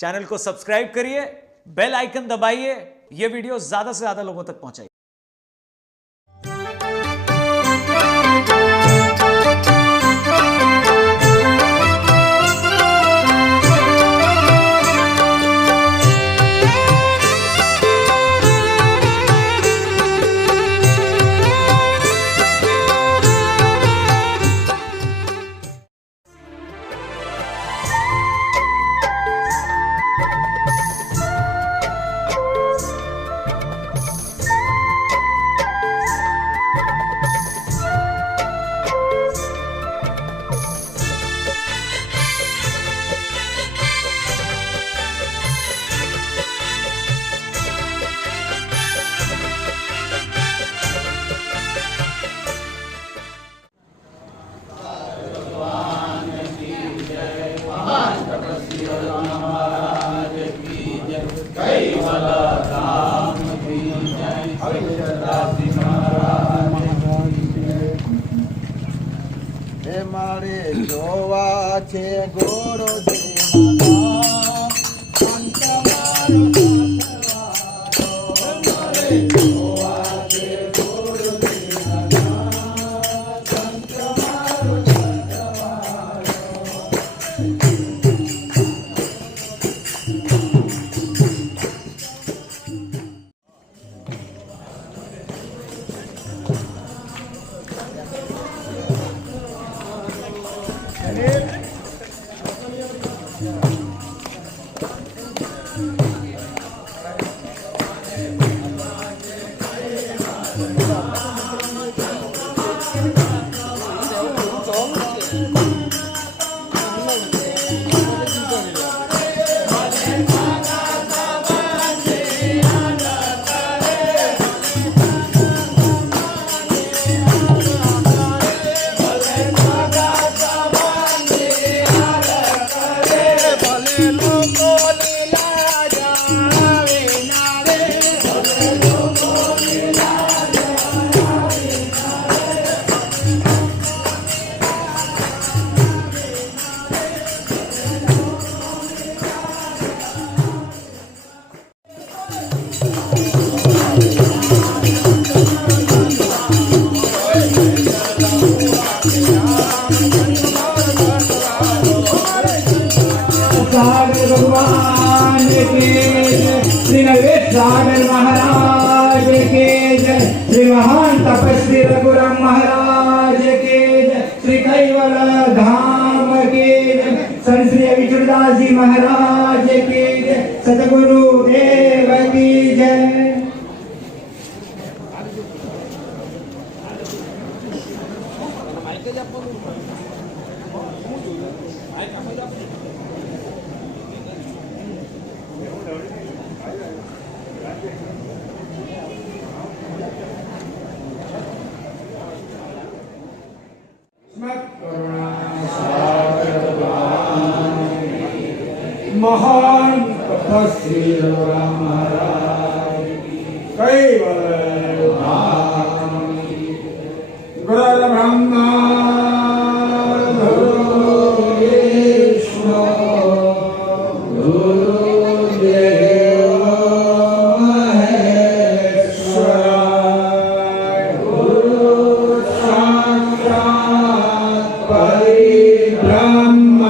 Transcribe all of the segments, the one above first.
Channel को subscribe करिए, bell icon दबाइए, ये वीडियो ज्यादा से ज्यादा लोगों तक पहुंचाइए। મારે જોવા છે ગોરો भगवान के श्री नरेश सागर महाराज के जय, श्री महान तपस्वी रघुराम महाराज के जय, श्री कैवल धाम के जय, संत श्री विचुरदास जी महाराज के जय, सतगुरु देव की जय। महान तपस्वी राम महाराज कैवल धाम गुरु ब्रह्मा गुरु विष्णु गुरु देव महेश्वर गुरु साक्षात् परब्रह्म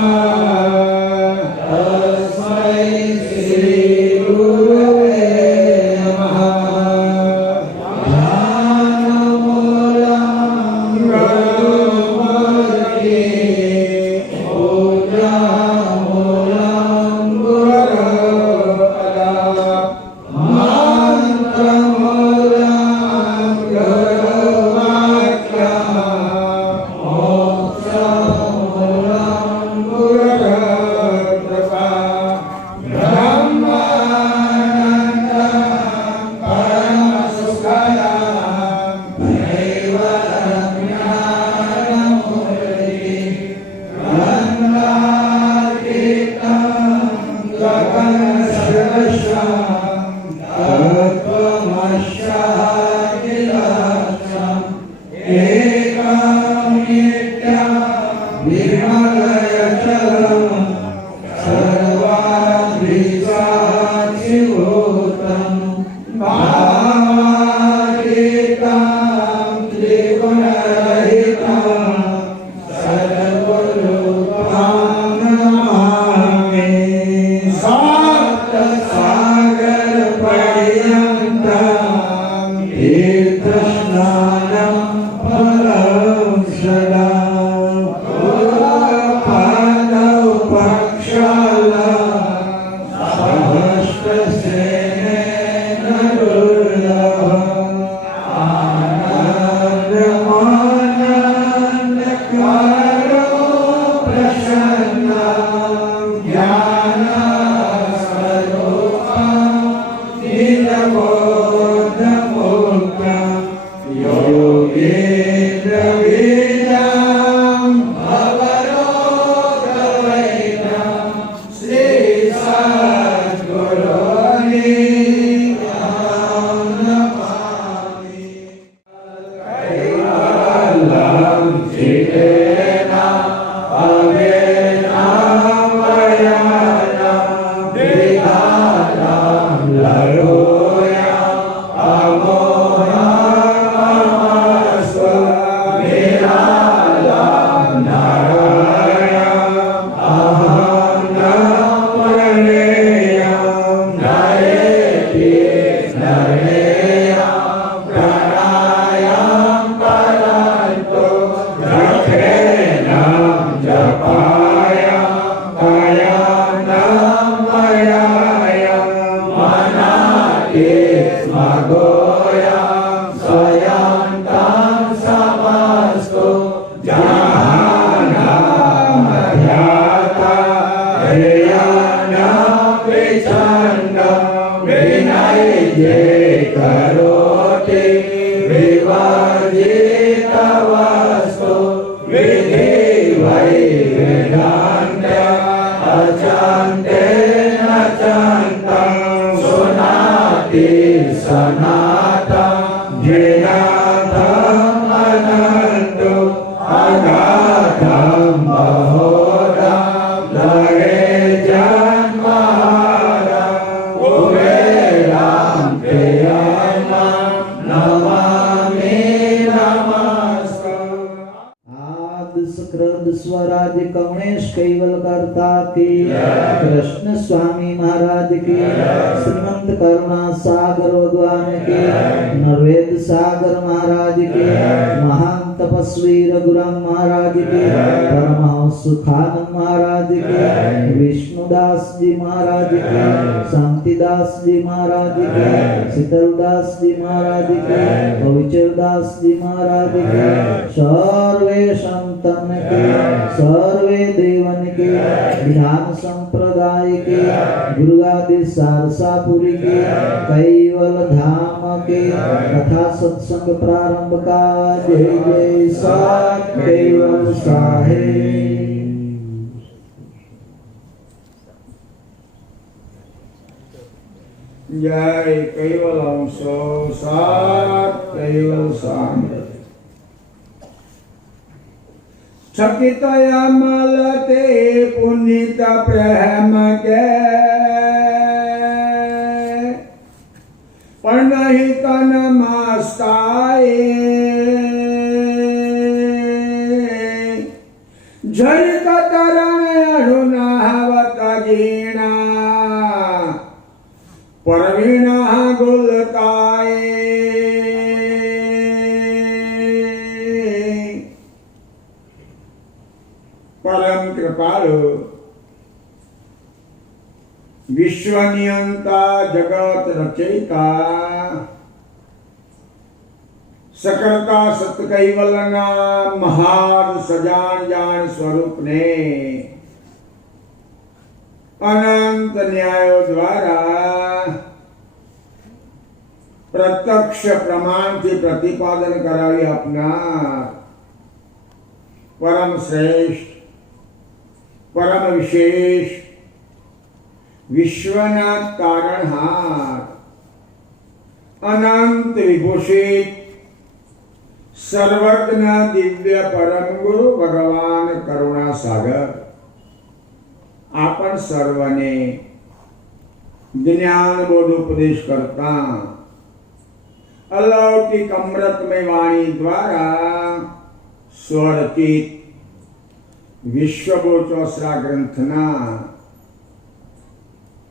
निर्मलयचलम् सर्वाद्रि જે કરોતિ વિવર્જિત વસ્તુ વિધિ વૈ વેદાંત અચંતે નચંતં સુનાતિ સનાતં જેનાથં અનંતો અગાધં બહોધં લહે જન્મહારં કુબેરાં પ્રિયમં નમામિ નમસ્તે। आदि सुकृत स्वराज कवणेश कैवल करता की कृष्ण स्वामी महाराज की श्रीमंत करुणा सागर भगवान की नरवेद सागर महाराज की महान तपस्वी रघुराम महाराज की परमहंस सुखानंद महाराज की विष्णुदास जी महाराज की शांतिदास जी महाराज की शीतलदास जी महाराज की अविचलदास जी महाराज की सर्वे संतन के सर्वे देवन के विधान संप्रदाय के दुर्गादि सारसापुरी के कैवल धाम के तथा सत्संग प्रारंभ का जय जय सात कैवल साहेब। जय कैवलम सो सात कैवल साहेब। चकित अमल ते पुनीत प्रेम के पर नहीं तन मास्ताए झरित तरण अणुनावत जीना परवीणा गुलताए परम कृपालु विश्व नियंता जगत रचयिता सकलता सत कैवलना महान सजान जान स्वरूप ने अनंत न्यायों द्वारा प्रत्यक्ष प्रमाण से प्रतिपादन करावी अपना परम श्रेष्ठ परम विशेष विश्वनाथ तारणहार अनंत विभूषित सर्वज्ञ दिव्य परम गुरु भगवान करुणा सागर आपण सर्वने ज्ञान बोधोपदेश करता अलौकिक अमृतमय वाणी द्वारा स्वरचित विश्वबोचोसरा ग्रंथना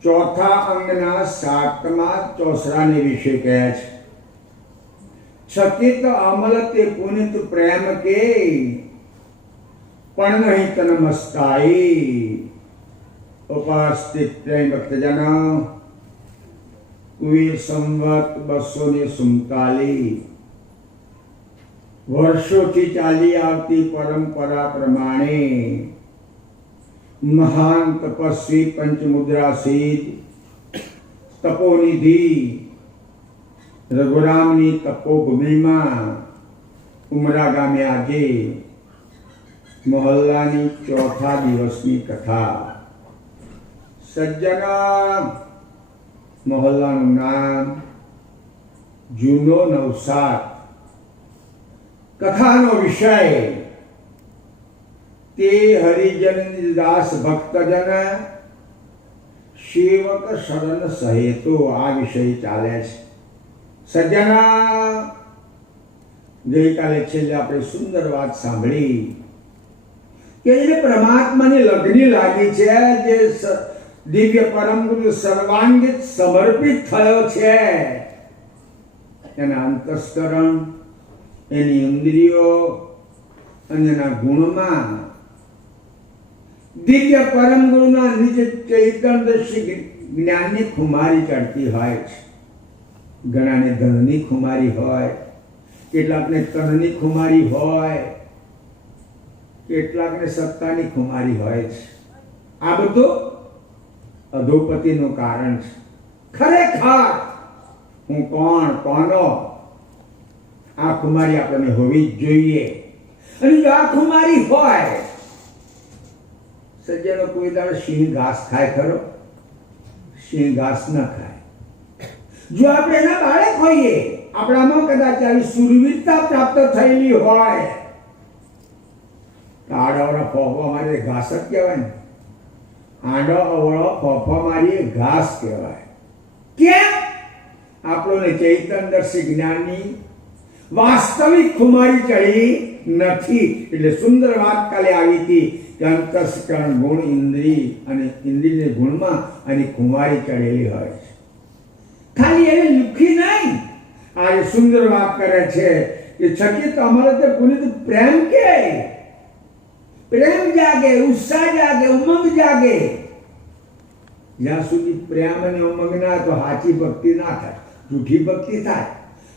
चौथा अंगना सातमा चौसराने विषय કહે છે। ચકિત અમલ તે પુનિત પ્રેમ કે પણ નહીં તન મસ્તાઈ। ઉપસ્થિત પ્રેમ ભક્તજનો કુલ સંવત 247 વર્ષોથી ચાલી આવતી પરંપરા પ્રમાણે महान तपस्वी पंचमुद्रासीत तपोनिधि रघुरामनी तपोभूमिमां उमरा गामे આજે મહોલ્લાની ચોથા દિવસની કથા। સજ્જના મહોલ્લાનું નામ જૂનો નવસાદ। કથાનો વિષય તે હરિજન દાસ ભક્તજન સેવક શરણ સહેતો આ વિષય ચાલે છે। સજ્જના ગઈકાલે છેલ્લે આપણે સુંદર વાત સાંભળી કે જે પરમાત્માની લગ્ની લાગી છે, જે દિવ્ય પરમ ગુરુ સર્વાંગિત સમર્પિત થયો છે, એના અંતસ્કરણ એની ઇન્દ્રિયો અને એના ગુણમાં દિવ્ય પરમ ગુરુના નિજ ચૈતન્યદર્શી જ્ઞાનની ખુમારી ચડતી હોય છે। ઘણાને ધનની ખુમારી હોય, કેટલાકને તનની ખુમારી હોય, કેટલાકને સત્તાની ખુમારી હોય છે। આ બધું અધોપતિનું કારણ છે। ખરેખર હું કોણ કોનો આ ખુમારી આપણને હોવી જ જોઈએ. અને જો આ ખુમારી હોય, સજ્જનો કોઈ દાડો સિંહ ઘાસ ખાય ખરો? સિંહ ઘાસ ન ખાય. જો આપણે એના બાળક હોઈએ, આપણામાં કદાચ આવી સુરવીરતા પ્રાપ્ત થયેલી હોય, તો આડો અવળો ફોફો મારી ઘાસ જ કહેવાય ને. આડો અવળો ફોફો મારી ઘાસ કહેવાય. કેમ? આપણને ચૈતનદર્શી જ્ઞાનની વાસ્તવિક ખુમારી ચડી નથી. એટલે સુંદર વાત કાલે આવી હતી કે અંતસ્કરણ ગુણ ઇન્દ્રિય અને ઇન્દ્રિયને ગુણમાં અને ખુમારી ચડેલી હોય છે. ખાલી એને લુખી નહીં, આ સુંદર વાત કરે છે કે છકી તો અમારે તો પુનિત પ્રેમ કે પ્રેમ જાગે, ઉત્સાહ જાગે, ઉમંગ જાગે. જ્યાં સુધી પ્રેમ અને ઉમંગ ના તો સાચી ભક્તિ ના થાય, જૂઠી ભક્તિ થાય.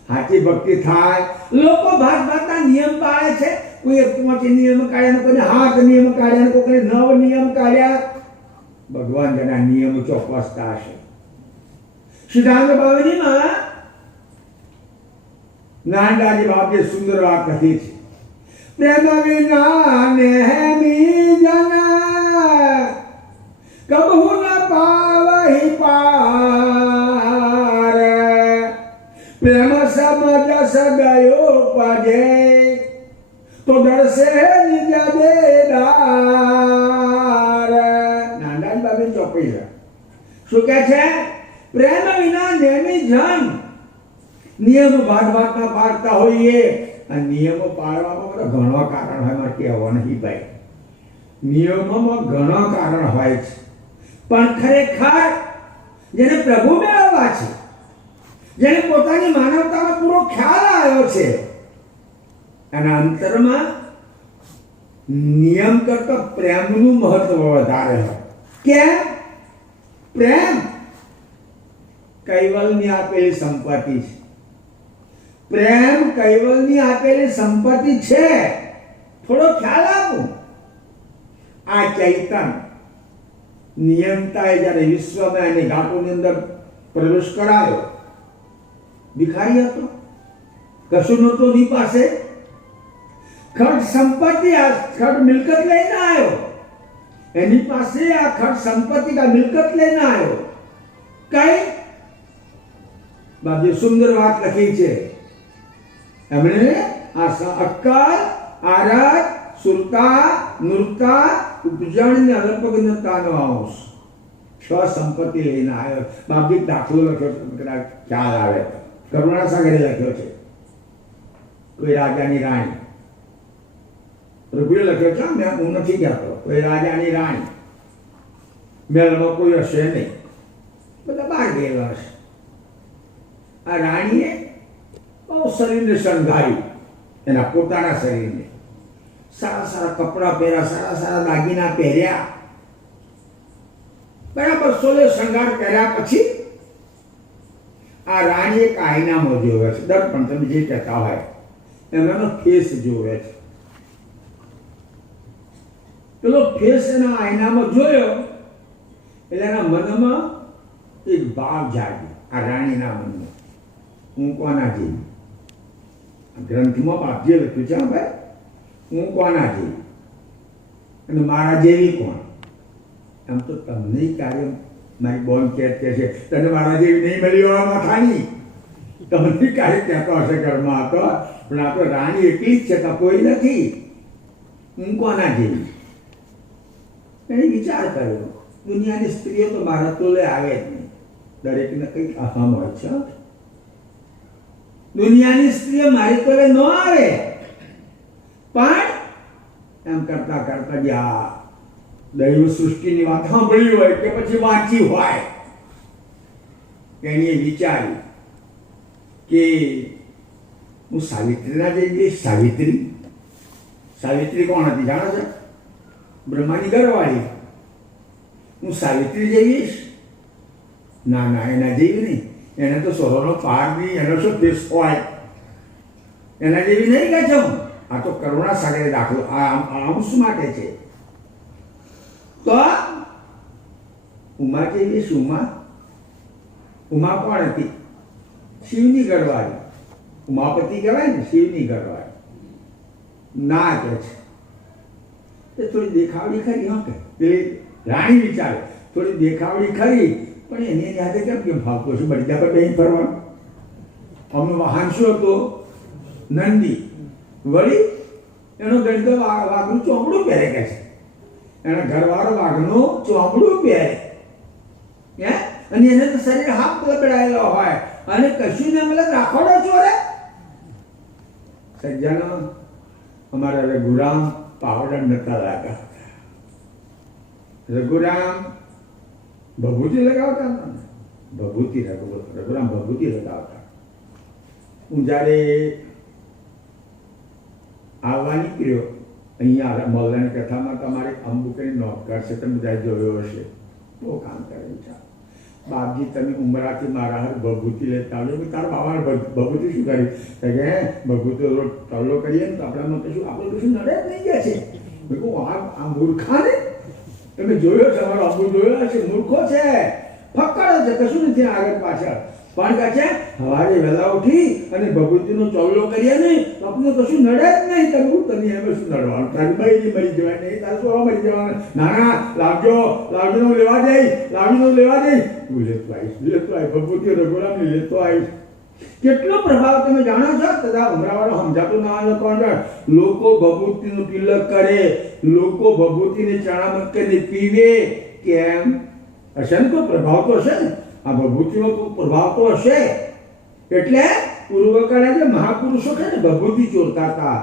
સાચી ભક્તિ થાય, લોકો ભાતના નિયમ પાળે છે. કોઈ 5 નિયમ કાઢ્યા, કોઈ 7 નિયમ કાઢ્યા, કોઈ 9 નિયમ કાઢ્યા. ભગવાન જેના નિયમ ચોક્કસતા હશે. સિદ્ધાંત બાવનીમાં નાનદાજી બાપે સુંદર વાત લખી છે. પ્રેમ વિના નેમી જના કબહુ ન પાવહી પાર. પ્રેમ સમજ સદયો પજે તો ડરસે નિજ દેદાર. નાનદાજી બાપે ચોપડી છે. શું કહે છે? પ્રેમ વિના નેમી જન. નિયમ ભાતના પાડતા હોઈએ, અને નિયમો પાળવામાં ઘણો કારણ હોય. મારે કહેવા નહીં ભાઈ, નિયમોમાં ઘણો કારણ હોય છે. પણ ખરેખર જેને પ્રભુ મેળવવા છે, જેને પોતાની માનવતાનો પૂરો ખ્યાલ આવ્યો છે, એના અંતરમાં નિયમ કરતા પ્રેમનું મહત્વ વધારે હોય. કેમ? પ્રેમ કૈવલ્યની આપેલી સંપત્તિ છે. પ્રેમ કૈવલ્યની આપેલી સંપત્તિ છે. થોડો ખ્યાલ આપું. આ ચૈતન નિયમતાએ જ્યારે વિશ્વમાં એની ઘાટોની અંદર પ્રવેશ કરાયો, ભિખારી હતો, કશું નહોતું એની પાસે. ખર્ચ સંપત્તિ, આ ખર્ચ મિલકત લઈને આવ્યો. એની પાસે આ ખર્ચ સંપત્તિ કા મિલકત લઈને આવ્યો. કઈ બાજુ સુંદર વાત લખી છે એમણે. આ અક્કલ, આરત, સુરતા, નૂરતા, ઉપજણ ને અલ્પજ્ઞતાનો અંશ 6 સંપત્તિ લઈને આવ્યો. બાપજી દાખલો લખ્યો છે, કદાચ ખ્યાલ આવે. કરુણાસાગરે લખ્યો છે. કોઈ રાજાની રાણી, પ્રભુએ લખ્યો છે, હું નથી કહેતો. કોઈ રાજાની રાણી, મેળમાં કોઈ હશે નહીં, બધા બહાર ગયેલા હશે. આ રાણીએ બહુ શરીરને શણગાર્યું, એના પોતાના શરીરને. સારા સારા કપડાં પહેર્યા, સારા સારા દાગીના પહેર્યા, બરાબર સોલે શણગાર કર્યા. પછી આ રાણી એક આઈનામાં જોવે છે. દર્પણ તમે જે કહેતા હોય એનો ફેસ જોવે છે. પેલો ફેસ એના આઈનામાં જોયો એટલે એના મનમાં એક ભાવ જાગ્યો. આ રાણીના મનમાં, હું કોના જેવી? ગ્રંથમાં બાપજીએ લખ્યું છે, ભાઈ હું કોના જેવી અને મારા જેવી કોણ? એમ તો તમને કાર્ય મારી બોન કહે છે, તને મારા જેવી નહીં મળી હોય માથાની, તમને કાર્ય કહેતો હશે ઘરમાં હતો. પણ આ તો રાણી એટલી જ છે, તો કોઈ નથી. હું કોના જેવી? એને વિચાર કર્યો, દુનિયાની સ્ત્રીઓ તો મારા તોલે આવે જ નહીં. દરેકને કંઈક અહમ હોય છે. દુનિયાની સ્ત્રીઓ મારી તોલે ન આવે. પણ એમ કરતા કરતા જે આ દૈવ સૃષ્ટિની વાત સાંભળી હોય કે પછી વાંચી હોય, એણે વિચાર્યું કે હું સાવિત્રીના જઈ. સાવિત્રી કોણ હતી જાણો છો? બ્રહ્માની ઘરવાળી. હું સાવિત્રી જઈશ? ના ના, એના જેવી નહીં. એને તો સોરોનો પાર નહીં, એનો શું ફેસ હોય, એના જેવી નહીં કે છું. આ તો કરુણાસાગરે દાખલો આ અંશ માટે છે. તો ઉમા જેવી. ઉમા કોણ હતી? શિવની ઘરવાળી, ઉમાપતિ કહેવાય ને, શિવની ઘરવાળી ના કે છે એ થોડી દેખાવડી ખરી. હા કે પેલી રાણી વિચારે થોડી દેખાવડી ખરી, પણ એની યાદે કેમ ફાવતો છે બળીજા પર બેન ફરવાનું. અમે વાહન શું હતો? નંદી. વળી એનો ગણિત વાઘનું ચોપડું પહેરે કે છે, એના ઘરવાળો વાઘનું ચોપડું પહેરે હે, અને એને તો શરીર હાથ લપડાયેલો હોય અને કશું ને મતલબ રાખોડો ચોરે. સજ્જનો, અમારા રઘુરામ પાવડર નતા લાગતા. રઘુરામ ભભૂતિ લગાવતા હતા ને, ભભૂતિ રઘુરામ ભભૂતિ લગાવતા. હું જ્યારે આવવા નીકળ્યો અહીંયા મોલ્લાની કથામાં, તમારે અંબુકની નોકર છે, તમે બધા જોયો હશે, બહુ કામ કરેલું છે. બાપજી તમે ઉમરાથી મારા હાથ ભભૂતિ લેતા આવજો. તારા બાબાને ભભૂતિ શું કરી કે ભભૂતિ તરલો કરીએ ને તો આપણામાં કશું આપણે કશું નડે જ નહીં ગયા છે. મેં કહું આ મૂર્ખાને તમે જોયો છે, અમારો અંબુ જોયો છે, મૂર્ખો છે, ફક્કડ છે, કશું નથી આગળ પાછળ. પણ કહે છે સવારે વહેલા ઉઠી અને ભભૂતિનો ચોવલો કરીએ ને તો આપણે કશું નડે જ નહીં. તમે એમાં શું નડવાનું? તારી ભાઈ મરી જવાય નહીં, તારે શું મરી જવાનું? ના ના, લાવજો લેવા જઈ, લાવજો લેવા જઈ. તું લેતો આવીશ, ભભૂતિ રઘુરામની લેતો આવીશ. કેટલો પ્રભાવ તમે જાણો છો? તથા ઉમરાવાળો સમજાતો ના આવે કોણ? લોકો ભભૂતિનું તિલક કરે, લોકો ભભૂતિને ચણા મક્કીને પીવે. કેમ? હશે ને કોઈ પ્રભાવ તો હશે ને, આ ભભૂતિનો પ્રભાવ તો હશે. એટલે પૂર્વકાળના જે મહાપુરુષો છે ને ભભૂતિ ચોરતા હતા.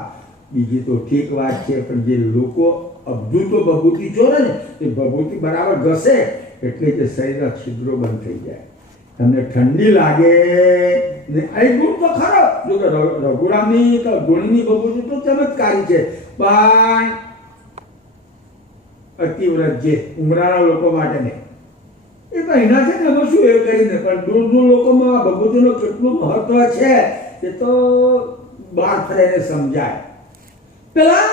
બીજી તો ઠીક વાત છે, પણ જે લોકો અબધૂતો ભભૂતિ ચોરે ને એ ભભૂતિ બરાબર ઘસે એટલે કે શરીરના છિદ્રો બંધ થઈ જાય, તમને ઠંડી લાગે ને. આ ગુણ તો ખરો, જો કે રઘુરામની ગુણની ભભૂતિ તો ચમત્કારી છે, પણ અતિવ્રત જે ઉમરાના લોકો માટે ને એ તો એના છે ને, એમાં શું એ કરીને. પણ દૂર દૂર લોકોમાં ભભૂતિનું કેટલું મહત્વ છે એ તો બહાર ફરીને સમજાય. પેલા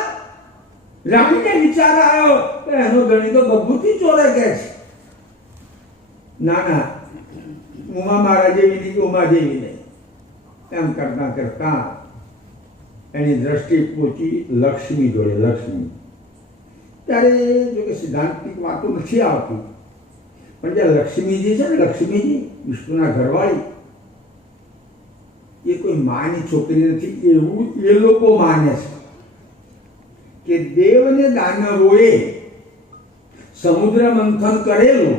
રાણીને વિચાર આવ્યો કે એનો ગણી તો ભભૂતિ ચોરે કે છે. ના ના, ઉમા મારા જેવી નહીં, ઉમા જેવી નહીં. એમ કરતા કરતા એની દ્રષ્ટિ પહોંચી લક્ષ્મી જોડે. લક્ષ્મી ત્યારે જો કે સિદ્ધાંતિક વાતો નથી આવતી, પણ જે લક્ષ્મીજી છે ને, લક્ષ્મીજી વિષ્ણુના ઘરવાળી, એ કોઈ માની છોકરી નથી એવું એ લોકો માને છે. કે દેવને દાનવોએ સમુદ્ર મંથન કરેલું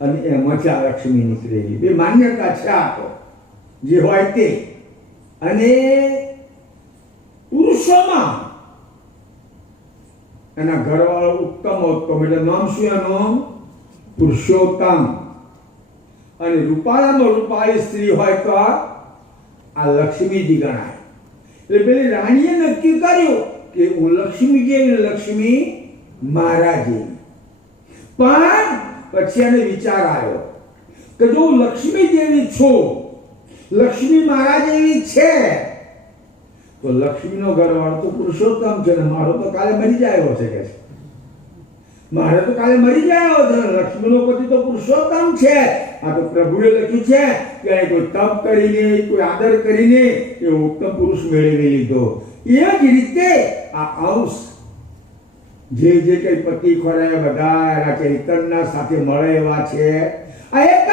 અને એમાંથી આ લક્ષ્મી નીકળેલી. બે માન્યતા છે આ તો જે હોય તે. અને પુરુષોમાં એના ઘરવાળો ઉત્તમ, એટલે નામ શું એનું? પુરુષોત્તમ. અને રૂપાળામાં રૂપાળી સ્ત્રી હોય તો આ લક્ષ્મીજી ગણાય. એટલે પેલી રાણીએ નક્કી કર્યું કે હું લક્ષ્મી જેવી, લક્ષ્મી મારા જેવી. પણ પછી એને વિચાર આવ્યો કે જો હું લક્ષ્મી જેવી છું, લક્ષ્મી મારા જેવી છે, તો લક્ષ્મીનો ઘરવાળો તો પુરુષોત્તમ છે ને મારો તો કાલે મરી જાય છે કે છે. મારે તો કાલે મરી જાય છે. લક્ષ્મીનો પતિ તો પુરુષોત્તમ છે. આ તો પ્રભુએ લખ્યું છે કે કોઈ તપ કરીને, કોઈ આદર કરીને એ ઉત્તમ પુરુષ મેળવી લીધો. એ જ રીતે આ અંશ જે કઈ પતિ ખોરાય બધા એના ચૈતન્ય સાથે મળે એવા છે. આ એક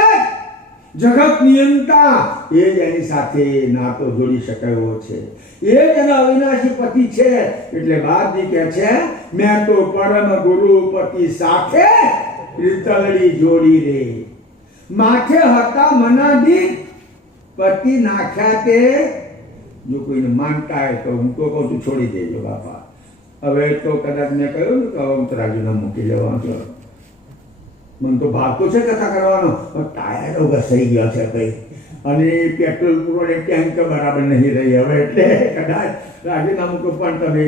જ જગત નિયંતા, એ જ એની સાથે નાતો જોડી શકાયો છે. એ જ એનો અવિનાશી પતિ છે. એટલે બાદની કહે છે મેં તો પરમ ગુરુ પતિ સાથે રીતલડી જોડી રે. માથે હતા મનાદી પતિ નાખ્યા તે. જો કોઈને માનતા હોય તો હું તો કહું છું છોડી દેજો બાપા. હવે તો કદાચ મેં કહ્યું ને કે હવે હું રાજીનામું મૂકી લેવાનું છે. મને તો ભાગ તો છે કથા કરવાનો, પણ ટાયરો ઘસાઈ ગયો છે ભાઈ, અને પેટ્રોલ પૂરો ટેન્ક બરાબર નહીં રહી હવે. એટલે કદાચ રાજીનામું તો પણ તમે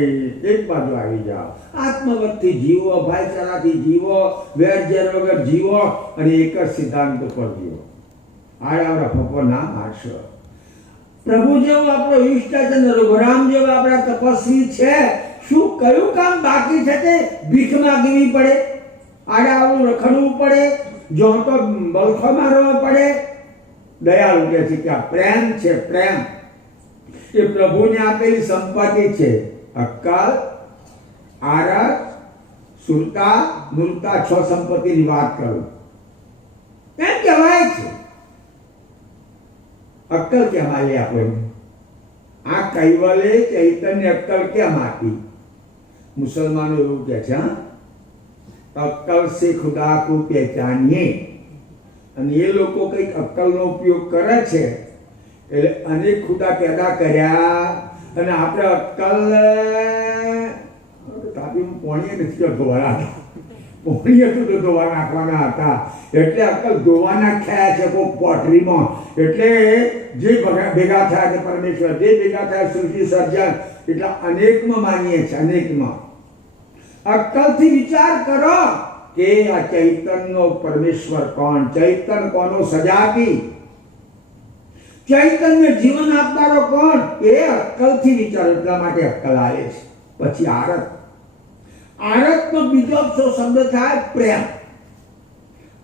એક બાજુ આવી જાઓ. આત્મવતથી જીવો, ભાઈચારાથી જીવો, વેરઝેર વગર જીવો, અને એક જ સિદ્ધાંત ઉપર જીવો. આડા ફપો ના મારશો. પ્રભુ જેવો આપણો ઈષ્ટ છે ને રઘુરામ જેવો આપણા તપસ્વી છે. શું કયું કામ બાકી છે તે ભીખ માગવી પડે, આડાવડું રખડવું પડે, જો તો બલખો મારવો પડે. દયાળુ કહે છે કે આ પ્રેમ છે, પ્રેમ એ પ્રભુને આપેલી સંપત્તિ છે. અક્કલ, આરત, સુરતા, મૂર્તા, 6 સંપત્તિની વાત કરું. એમ કહેવાય છે. અક્કલ કેમ આવી આપણને? આ કૈવલે ચૈતન્ય અક્કલ કેમ આપી? મુસલમાનો એવું કહે છે, અક્કલ સે ખુદા કો પહેચાનિએ. અને એ લોકો કંઈક અક્કલનો ઉપયોગ કરે છે એટલે અનેક ખુદા પેદા કર્યા. અને આપણે અક્કલ તાપીમાં પોણીએ નથી ધોવાના હતા, પોણીએ તો ધોવા નાખવાના હતા એટલે અક્કલ ધોવા નાખ્યા છે કોઈ પોટરીમાં. એટલે જે ભેગા થયા છે પરમેશ્વર, જે ભેગા થયા સૃષ્ટિ સર્જન, એટલે અનેકમાં માનીએ છીએ, અનેકમાં. અક્કલથી વિચાર કરો કે આ ચૈતન્યનો પરમેશ્વર કોણ? ચૈતન્ય કોનો સજાતી? ચૈતન્ય જીવન આપનારો કોણ? એ અક્કલથી વિચારો. એટલા માટે અક્કલ આવે છે. પછી આરત. આરતનો બીજો શબ્દ થાય પ્રેમ.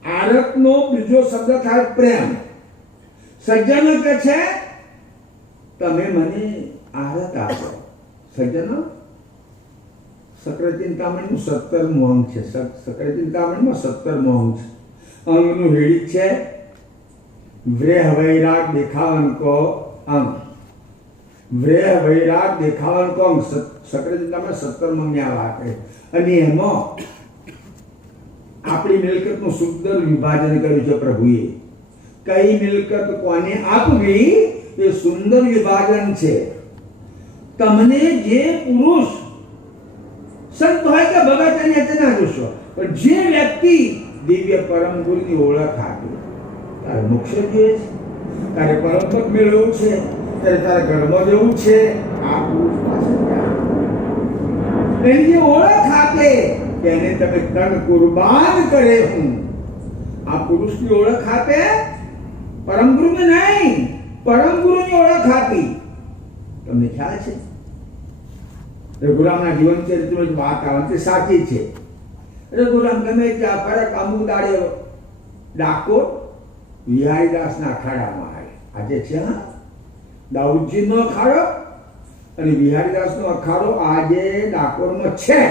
આરતનો બીજો શબ્દ થાય પ્રેમ. સજ્જન કે છે તમે મને આરત આપો. સજ્જનો સક્રચિંતામણીનું 17મું અંગ છે. સક્રચિંતામણીમાં 17મું અંગ છે. અંગનું હેડી છે વ્રેહ વૈરાગ દેખાવન કો અંગ. વ્રેહ વૈરાગ દેખાવન કો અંગ. સક્રચિંતામણી 17મું અંગની આ વાત છે. અને એમાં આપણી મિલકતનું સુંદર વિભાજન કર્યું છે પ્રભુએ. કઈ મિલકત કોને આપવી એ સુંદર વિભાજન છે. તમને જે પુરુષ સંત હોય કે ભગત એની અચના જોશો, પણ જે વ્યક્તિ દિવ્ય પરમ ગુરુની ઓળખ આપે, તારે મોક્ષ જોઈએ છે, તારે પરમ પદ મેળવવું છે, ત્યારે તારે ઘરમાં જવું છે, આ પુરુષ પાસે એની જે ઓળખ આપે તેને તમે તન કુરબાન કરે. હું આ પુરુષની ઓળખ આપે, પરમ ગુરુને નહીં, પરમ ગુરુની ઓળખ આપી. તમને ખ્યાલ છે રઘુરામના જીવન ચરિત્રની વાત આવે તે સાચી છે. રઘુરામ ગમે ત્યાં ફરક અમુક દાડે ડાકોર વિહારીદાસના અખાડામાં આવે. આજે છે દાઉદજીનો અખાડો અને વિહારીદાસનો અખાડો આજે ડાકોરમાં છે.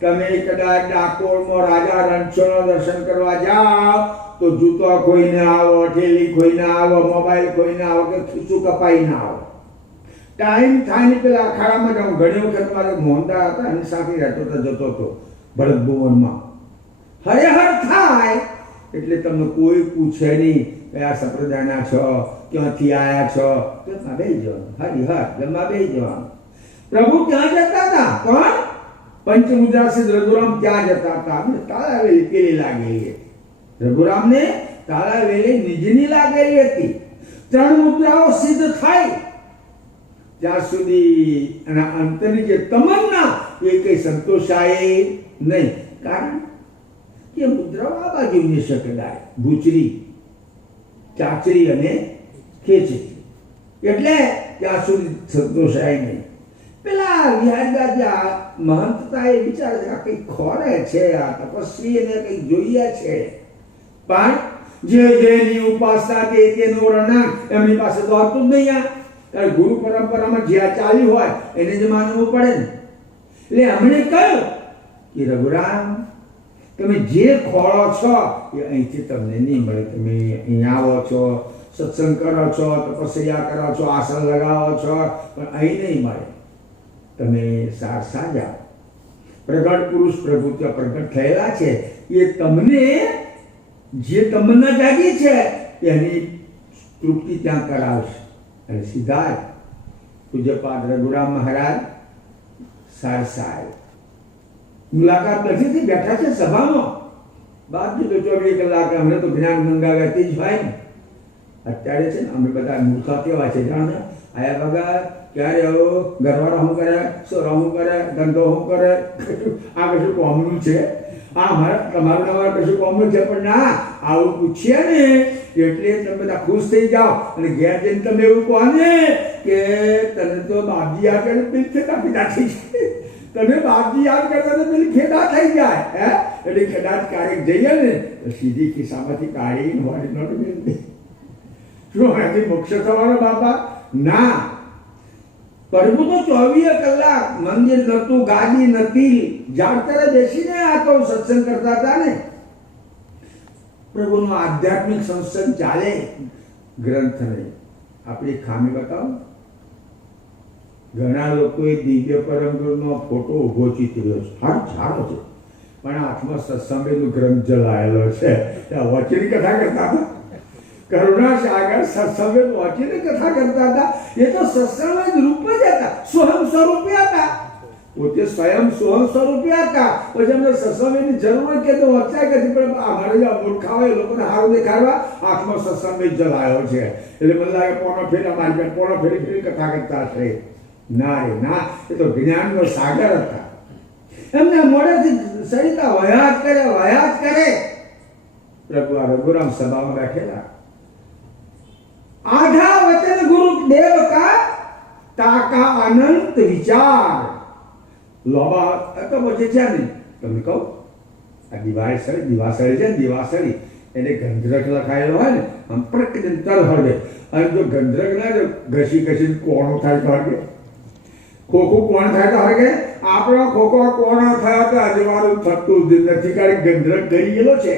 તમે કદાચ ડાકોરમાં રાજા રણછોડના દર્શન કરવા જાઓ તો જૂતો ખોઈને આવો, ઠેલી ખોઈને આવો, મોબાઈલ ખોઈને આવો કે ખીચું કપાઈને આવો. ટાઈમ થાય ને પેલા અખાડામાં જાઉં. ઘણી વખત મારે મોહનદા હતા એની સાથે રહેતો તો જતો હતો ભરત ભુવનમાં. હરેહર થાય એટલે તમને કોઈ પૂછે નહીં કયા સંપ્રદાયના છો, ક્યાંથી આવ્યા છો, જમવા બેસી જવાનું. હરિહર જમવા બેસી જવાનું. પ્રભુ ક્યાં જતા હતા? કોણ? પંચમુદ્રાસિદ્ધ રઘુરામ ત્યાં જતા હતા. તાળાવેલી પેલી લાગેલી. રઘુરામને તાળાવેલી નિજની લાગેલી હતી. 3 મુદ્રાઓ સિદ્ધ થાય ત્યાં સુધી અને અંતરની જે તમન્ના એ કઈ સંતોષાય નહીં. કારણ કે મુદ્રાઓ આ બાજુની શકદાય, ભૂચરી, ચાચરી અને ખેચરી, એટલે ત્યાં સુધી સંતોષાય નહીં. પેલા વિહારદાસ મહંત હતા એ વિચારે છે આ કઈ ખોરે છે, આ તપસ્વી એને કઈ જોઈએ છે, પણ જે જેની ઉપાસના કે તેનું વર્ણન એમની પાસે તો હતું જ નહીં. ગુરુ પરંપરામાં જ્યાં ચાલ્યું હોય એને જ માનવું પડે ને. એટલે એમણે કહ્યું કે રઘુરામ તમે જે ખોળો છો એ અહીંથી તમને નહીં મળે. તમે અહીંયા આવો છો, સત્સંગ કરો છો, તપસ્યા કરો છો, આસન લગાવો છો, પણ અહીં નહીં મળે. તમે સાજા પ્રગટ પુરુષ પ્રભુ ત્યાં પ્રગટ થયેલા છે એ તમને જે તમન્ના જાગી છે એની તૃપ્તિ ત્યાં કરાવશે. અને સીધા જ પૂજ્યપાદ રઘુરામ મહારાજ સારસાય મુલાકાત નથી, બેઠા છે સભામાં. બાકી તો 24 કલાક અમને તો જ્ઞાન ગંગા વહેતી જ હોય ને. અત્યારે છે ને અમે બધા મૂર્ખા કેવા છે જાણે આયા વગર ક્યારે ઘરવાળા શું કરે, સોરા શું કરે, ધંધો શું કરે, આ કશું કોમનું છે, આ અમારા તમારું તમારે કશું કોમનું છે. પણ ના, આવું પૂછીએ ને એટલે તમે બધા ખુશ થઈ જાઓ અને ઘેર જઈને તમે એવું કહો ને કે તને તો બાપજી યાદ કરે પેલી ખેડા પીડા થઈ જાય, તમે બાપજી યાદ કરતા તો પેલી ખેડા થઈ જાય. એટલે ખેડા ક્યારેક જઈએ ને તો સીધી ખિસ્સામાંથી કાઢીને વાળી નોટ મેળવી શું એનાથી મોક્ષ થવાનો બાપા? ના. પ્રભુ તો 24 કલાક મંદિર નહોતું, ગાદી નથી, જાણતરે બેસીને આ તો સત્સંગ કરતા હતા ને. પ્રભુનો આધ્યાત્મિક સંસદ ચાલે. ગ્રંથ નહીં. આપણી ખામી બતાવો. ઘણા લોકોએ દિવ્ય પરમ ગુરુનો ફોટો ઉભો ચિતર્યો છે, સારો છે, પણ હાથમાં સત્સંગનો ગ્રંથ જલાયેલો છે. ત્યાં વચની કથા કરતા હતા, કરુણા સાગર સત્સંગ વાંચીને કથા કરતા હતા. એ તો સત્સંગ જ રૂપ જ હતા, સ્વયં સ્વરૂપે હતા. પોતે સ્વયં સ્વયં સ્વરૂપે હતા. પછી અમને સત્સંગની જરૂર કે તો વચ્ચા કરી, પણ અમારે જે મૂર્ખા હોય એ લોકોને સારું દેખાડવા હાથમાં સત્સંગ જ જલાયો છે. એટલે મને લાગે પોનો ફેરી અમારી બેન પોનો ફેરી કથા કરતા છે. ના રે ના, એ તો જ્ઞાનનો સાગર હતા. એમને મોઢેથી સરિતા વયા જ કરે. પ્રભુ આ રઘુરામ સભામાં બેઠેલા. आधा वचन गुरु देव का ताका अनंत विचार लोबा तो बचे છે ને. તમને કહું, આ દિવાસળી છે ને, દિવાસળી એને ગંધરક લખાયેલો હોય ને, આમ પ્રકૃતિ તર હળગે. અને જો ગંધરક ના જો ઘસી કોણો થાય તો હળગે, ખોખું કોણ થાય તો હળગે. આપણો ખોખો કોણો થયો તો અજવાળું થતું જ નથી, કારણ ગંધરક ગળી ગયેલો છે.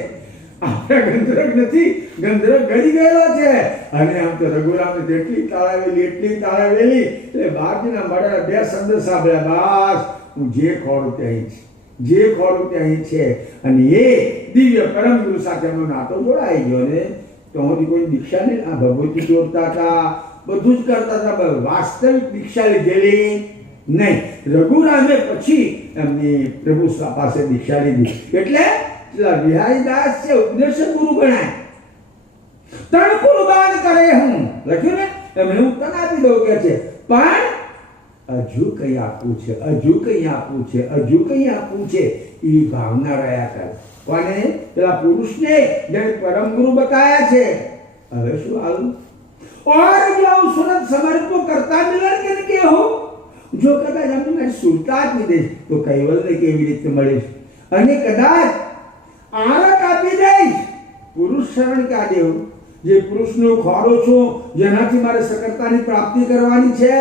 આપણે ગંધરક નથી, ગંધરક ગળી ગયેલો છે. અને આમ તો રઘુરામને એટલી તાળાવેલી એટલે બાપજીના મળે બે શબ્દ સાંભળ્યા, બસ હું જે ખોરું તે અહીં છે, જે ખોરું તે અહીં છે. અને એ દિવ્ય પરમ ગુરુ સાથે એમનો નાતો જોડાઈ ગયો ને. તો હજી કોઈ દીક્ષા નહીં, આ ભગવતી જોડતા હતા, બધું જ કરતા હતા, વાસ્તવિક દીક્ષા લીધેલી નહીં. રઘુરામે પછી એમની પ્રભુ પાસે દીક્ષા લીધી. એટલે બિહારીદાસ છે ઉપદેશક ગુરુ ગણાય. તણ કુરબાન કરે હું લખ્યું ને, એમને હું તને આપી દઉં કે છે, પણ હજુ કઈ આપવું છે, હજુ કઈ આપવું છે, હજુ કઈ આપવું છે, એ ભાવના રહ્યા કરે. કોને? પેલા પુરુષને જેને પરમ ગુરુ બતાયા છે. હવે શું આવું? और जो सुरत समर्पो करता मिलन के हो, જો કદાચ અમે મારી સુરતા આપી દઈશ તો કૈવલ્યને કેવી રીતે મળે? અને કદાચ આરક આપી દઈશ, પુરુષ શરણ કા દેવ, જે પુરુષનો ખોરો છું, જેનાથી મારે સકળતાની પ્રાપ્તિ કરવાની છે,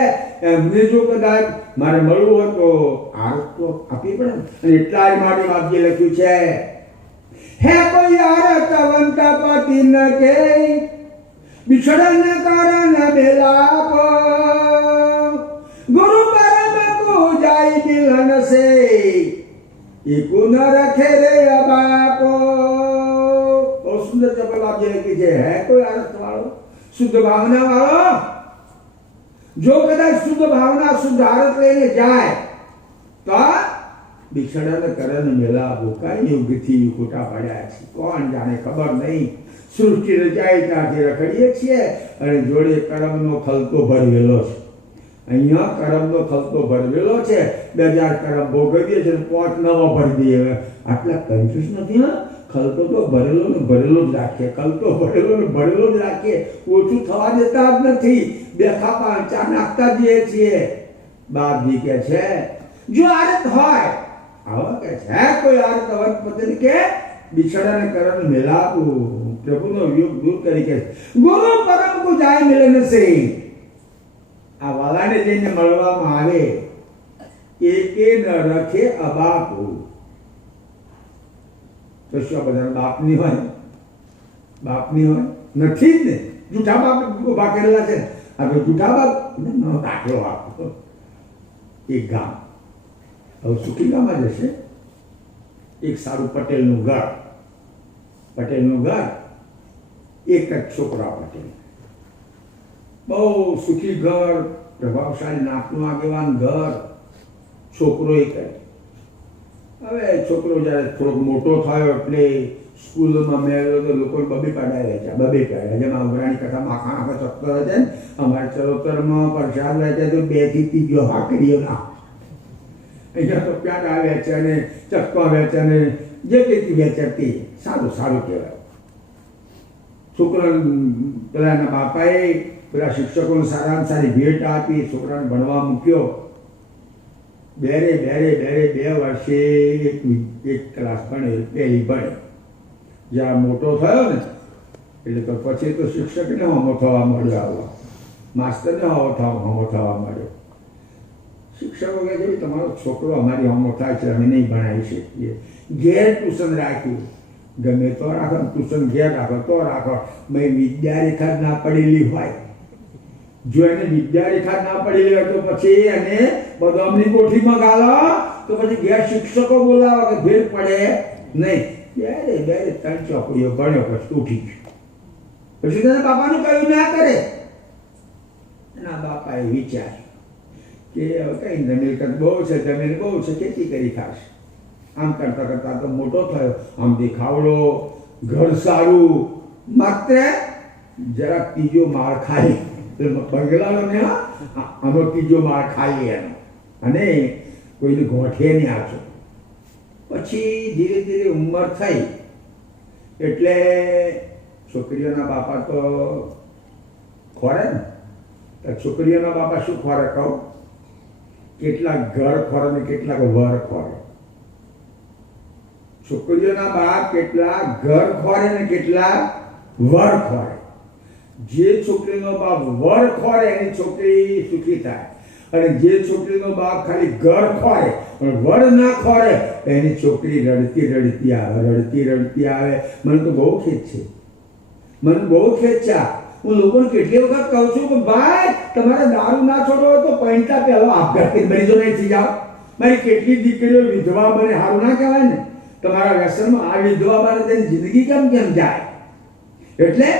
એમને જો કદાચ મારે મળવું હોય તો આરક તો આપી પડે. અને એટલા જ માટે બાપજીએ લખ્યું છે, હે કોઈ આરક અવંત પતિ ન કે बिछड़न कारण बेलाप, गुरु परम को जाई मिलन से, एको न रखे रे अबाप. और सुंदर चपल आप ये कीजिए, है कोई आरत वालों, शुद्ध भावना वालों, जो कदाच शुद्ध भावना शुद्ध आरत लेने जाए तो बिछड़न करण मेला कई युग थी खोटा पड़ा है, कौन जाने, खबर नहीं. સૃષ્ટિ રચાઈ ત્યાંથી રખડીએ છીએ અને જોડે કરમનો ખલતો ભરવેલો છે. અહીંયા કરમનો ખલતો ભરવેલો છે, 2000 કરમ ભોગવીએ છે, 5 નવા ભરી દઈએ. આટલા કન્ફ્યુઝ નથી. હા, ખલતો તો ભરેલો ને ભરેલો જ રાખીએ, ખલતો ભરેલો ને ભરેલો જ રાખીએ, ઓછું થવા દેતા જ નથી. 2 ખાપા 4 નાખતા જઈએ છીએ. બાપજી કે છે, જો આરત હોય આવા કે છે, કોઈ આરત અવત પતન કે बिछड़न करण मिलाप, प्रभु नो युग दूर तरीके गुरु परम को जाय मिलन से. आ वालाने जઈને મળવામાં આવે, એકે ન રખે અબાપ. તો શું બધા બાપની હોય? બાપની હોય નથી જ ને. જૂઠા બાપ ઉભા કરેલા છે. આપણે જૂઠા બાપ નો દાખલો આપો. એક ગામ, હવે સુખી ગામમાં જશે, એક સારું પટેલનું ઘર, એક જ છોકરા પટેલ, બહુ સુખી ઘર, પ્રભાવશાળી નાતનું આગેવાન ઘર, છોકરો એક જ. હવે છોકરો જ્યારે થોડોક મોટો થયો એટલે સ્કૂલમાં મેળવ્યો તો લોકો બબે કાઢાય છે, બબે કાઢ્યા. જેમાં અઘરાણી કથામાં આખા ચક્કર છે ને, અમારે ચરોતરમાં પ્રસાદ રહે છે તો 2 થી 3 હાકરીઓ ના. અહીંયા તો પ્યાડા વેચે ને ચક્કા વેચે ને જે કંઈથી વેચતી, સારું કહેવાય. છોકરાને પેલા એના બાપાએ પેલા શિક્ષકોને સારામાં સારી ભેટ આપી, છોકરાને ભણવા મૂક્યો. બેરે 2 વર્ષે એક ક્લાસ ભણે, પહેલી ભણે. જ્યારે મોટો થયો ને એટલે તો પછી તો શિક્ષકને હમો થવા મળ્યો, આવો માસ્તરને હમો થવા મળ્યો. શિક્ષકો કહે છે તમારો છોકરો અમારી હમો થાય છે, અમે નહીં ભણાવી શકીએ. ઘેર ટ્યુશન રાખ્યું, ગમે તો રાખો, ટ્યુશન ઘેર રાખો તો રાખો. મેં વિદ્યારેખા ના પડેલી હોય, જો એને વિદ્યારેખા ના પડેલી હોય તો પછી એને બદામની કોઠીમાં ગાલો તો પછી ઘેર શિક્ષકો બોલાવો કે ભેર પડે નહીં. બે ત્રણ ચોપડીઓ ભણ્યો પછી ઉઠી ગયો. પછી તને બાપાનું કયું ના કરે. એના બાપાએ વિચાર્યું કે હવે કઈ મિલકત બહુ છે, જમીન બહુ છે, ખેતી કરી ખાશે. આમ કરતા કરતા તો મોટો થયો, આમ દેખાવડો, ઘર સારું, માત્ર જરાક ત્રીજો માળ ખાલી બંગલાનો ને આનો ત્રીજો માળ ખાલી એનો, અને કોઈને ગોઠે નહીં આછો. પછી ધીરે ધીરે ઉંમર થઈ એટલે છોકરીઓના બાપા તો ખોરે ને. છોકરીઓના બાપા શું ખોરે કહું? કેટલાક ઘર ખોરે ને કેટલાક વર ખોરે. છોકરીઓના બાપ કેટલાક ઘર ખોરે ને કેટલાક વર ખોરે. જે છોકરીનો બાપ વર ખોરે એની છોકરી સુખી થાય, અને જે છોકરીનો બાપ ખાલી ઘર ખોરે પણ વર ના ખોરે એની છોકરી રડતી રડતી આવે. મને તો બહુ ખેંચ છે, મને બહુ ખેંચ્યા. હું લોકોને કેટલી વખત કહું છું કે ભાઈ તમારે દારૂ ના છોડવો હોય તો પૈંતા પહેલો આપઘાતી મરી જો નહીં થઈ જાઓ. મારી કેટલી દીકરીઓ વિધવા બને, સારું ના કહેવાય ને. તમારા વ્યસનમાં આ વિધવા બને તેની જિંદગી કેમ જાય. એટલે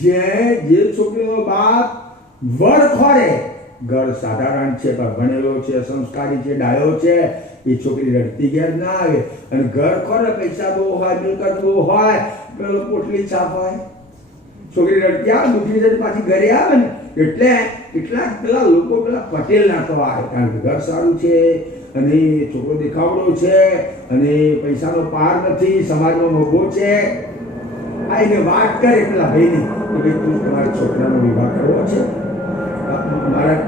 જે છોકરીનો બાપ વર ખોરે, ઘર સાધારણ છે પણ ભણેલો છે, સંસ્કારી છે, ડાયો છે, એ છોકરી રડતી ઘેર ના આવે. અને ઘર ખોરે પૈસા બહુ હોય, મિલકત બહુ હોય, પેલો પોટલી છાપ હોય, છોકરી રડતી આવે, દુખી જતી પાછી ઘરે આવે ને. એટલે કેટલાક પેલા લોકો પેલા પટેલ ના તો આવે, કારણ કે ઘર સારું છે અને છોકરો દેખાવડો છે અને પૈસાનો પાર નથી, સમાજમાં મોભો છે. આ એને વાત કરે પેલા ભાઈને કે ભાઈ તું તમારા છોકરાનો વિવાહ કરવો છે. મારા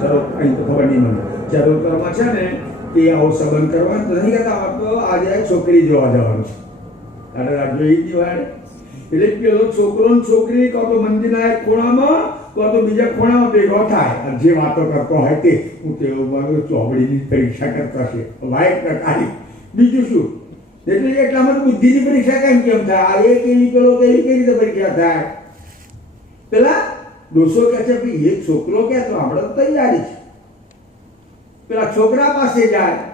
ચલો અહીં તો ખબર નહીં મને ચરોતરમાં છે ને કે આવો સંબંધ કરવાનો તો નહીં કહેતા, તો આજે છોકરી જોવા જવાનું છે. તારે રાત જોઈ દીવાય એટલે પેલો છોકરો ને છોકરી કાં તો મંદિરના એક ખૂણામાં કાં તો બીજા ખૂણામાં ભેગો થાય. જે વાતો કરતો હોય તે હું તેવું ચોપડીની પરીક્ષા કરતા છે, વાઇટ કાઢી બીજું શું. એટલે એટલામાં તો બુદ્ધિની પરીક્ષા કેમ થાય? આ એક એવી પેલો કેવી કઈ રીતે પરીક્ષા થાય? પેલા ડોસો કહે છે ભાઈ એક છોકરો કે તો આપણે તો તૈયારી છે. પેલા છોકરા પાસે જાય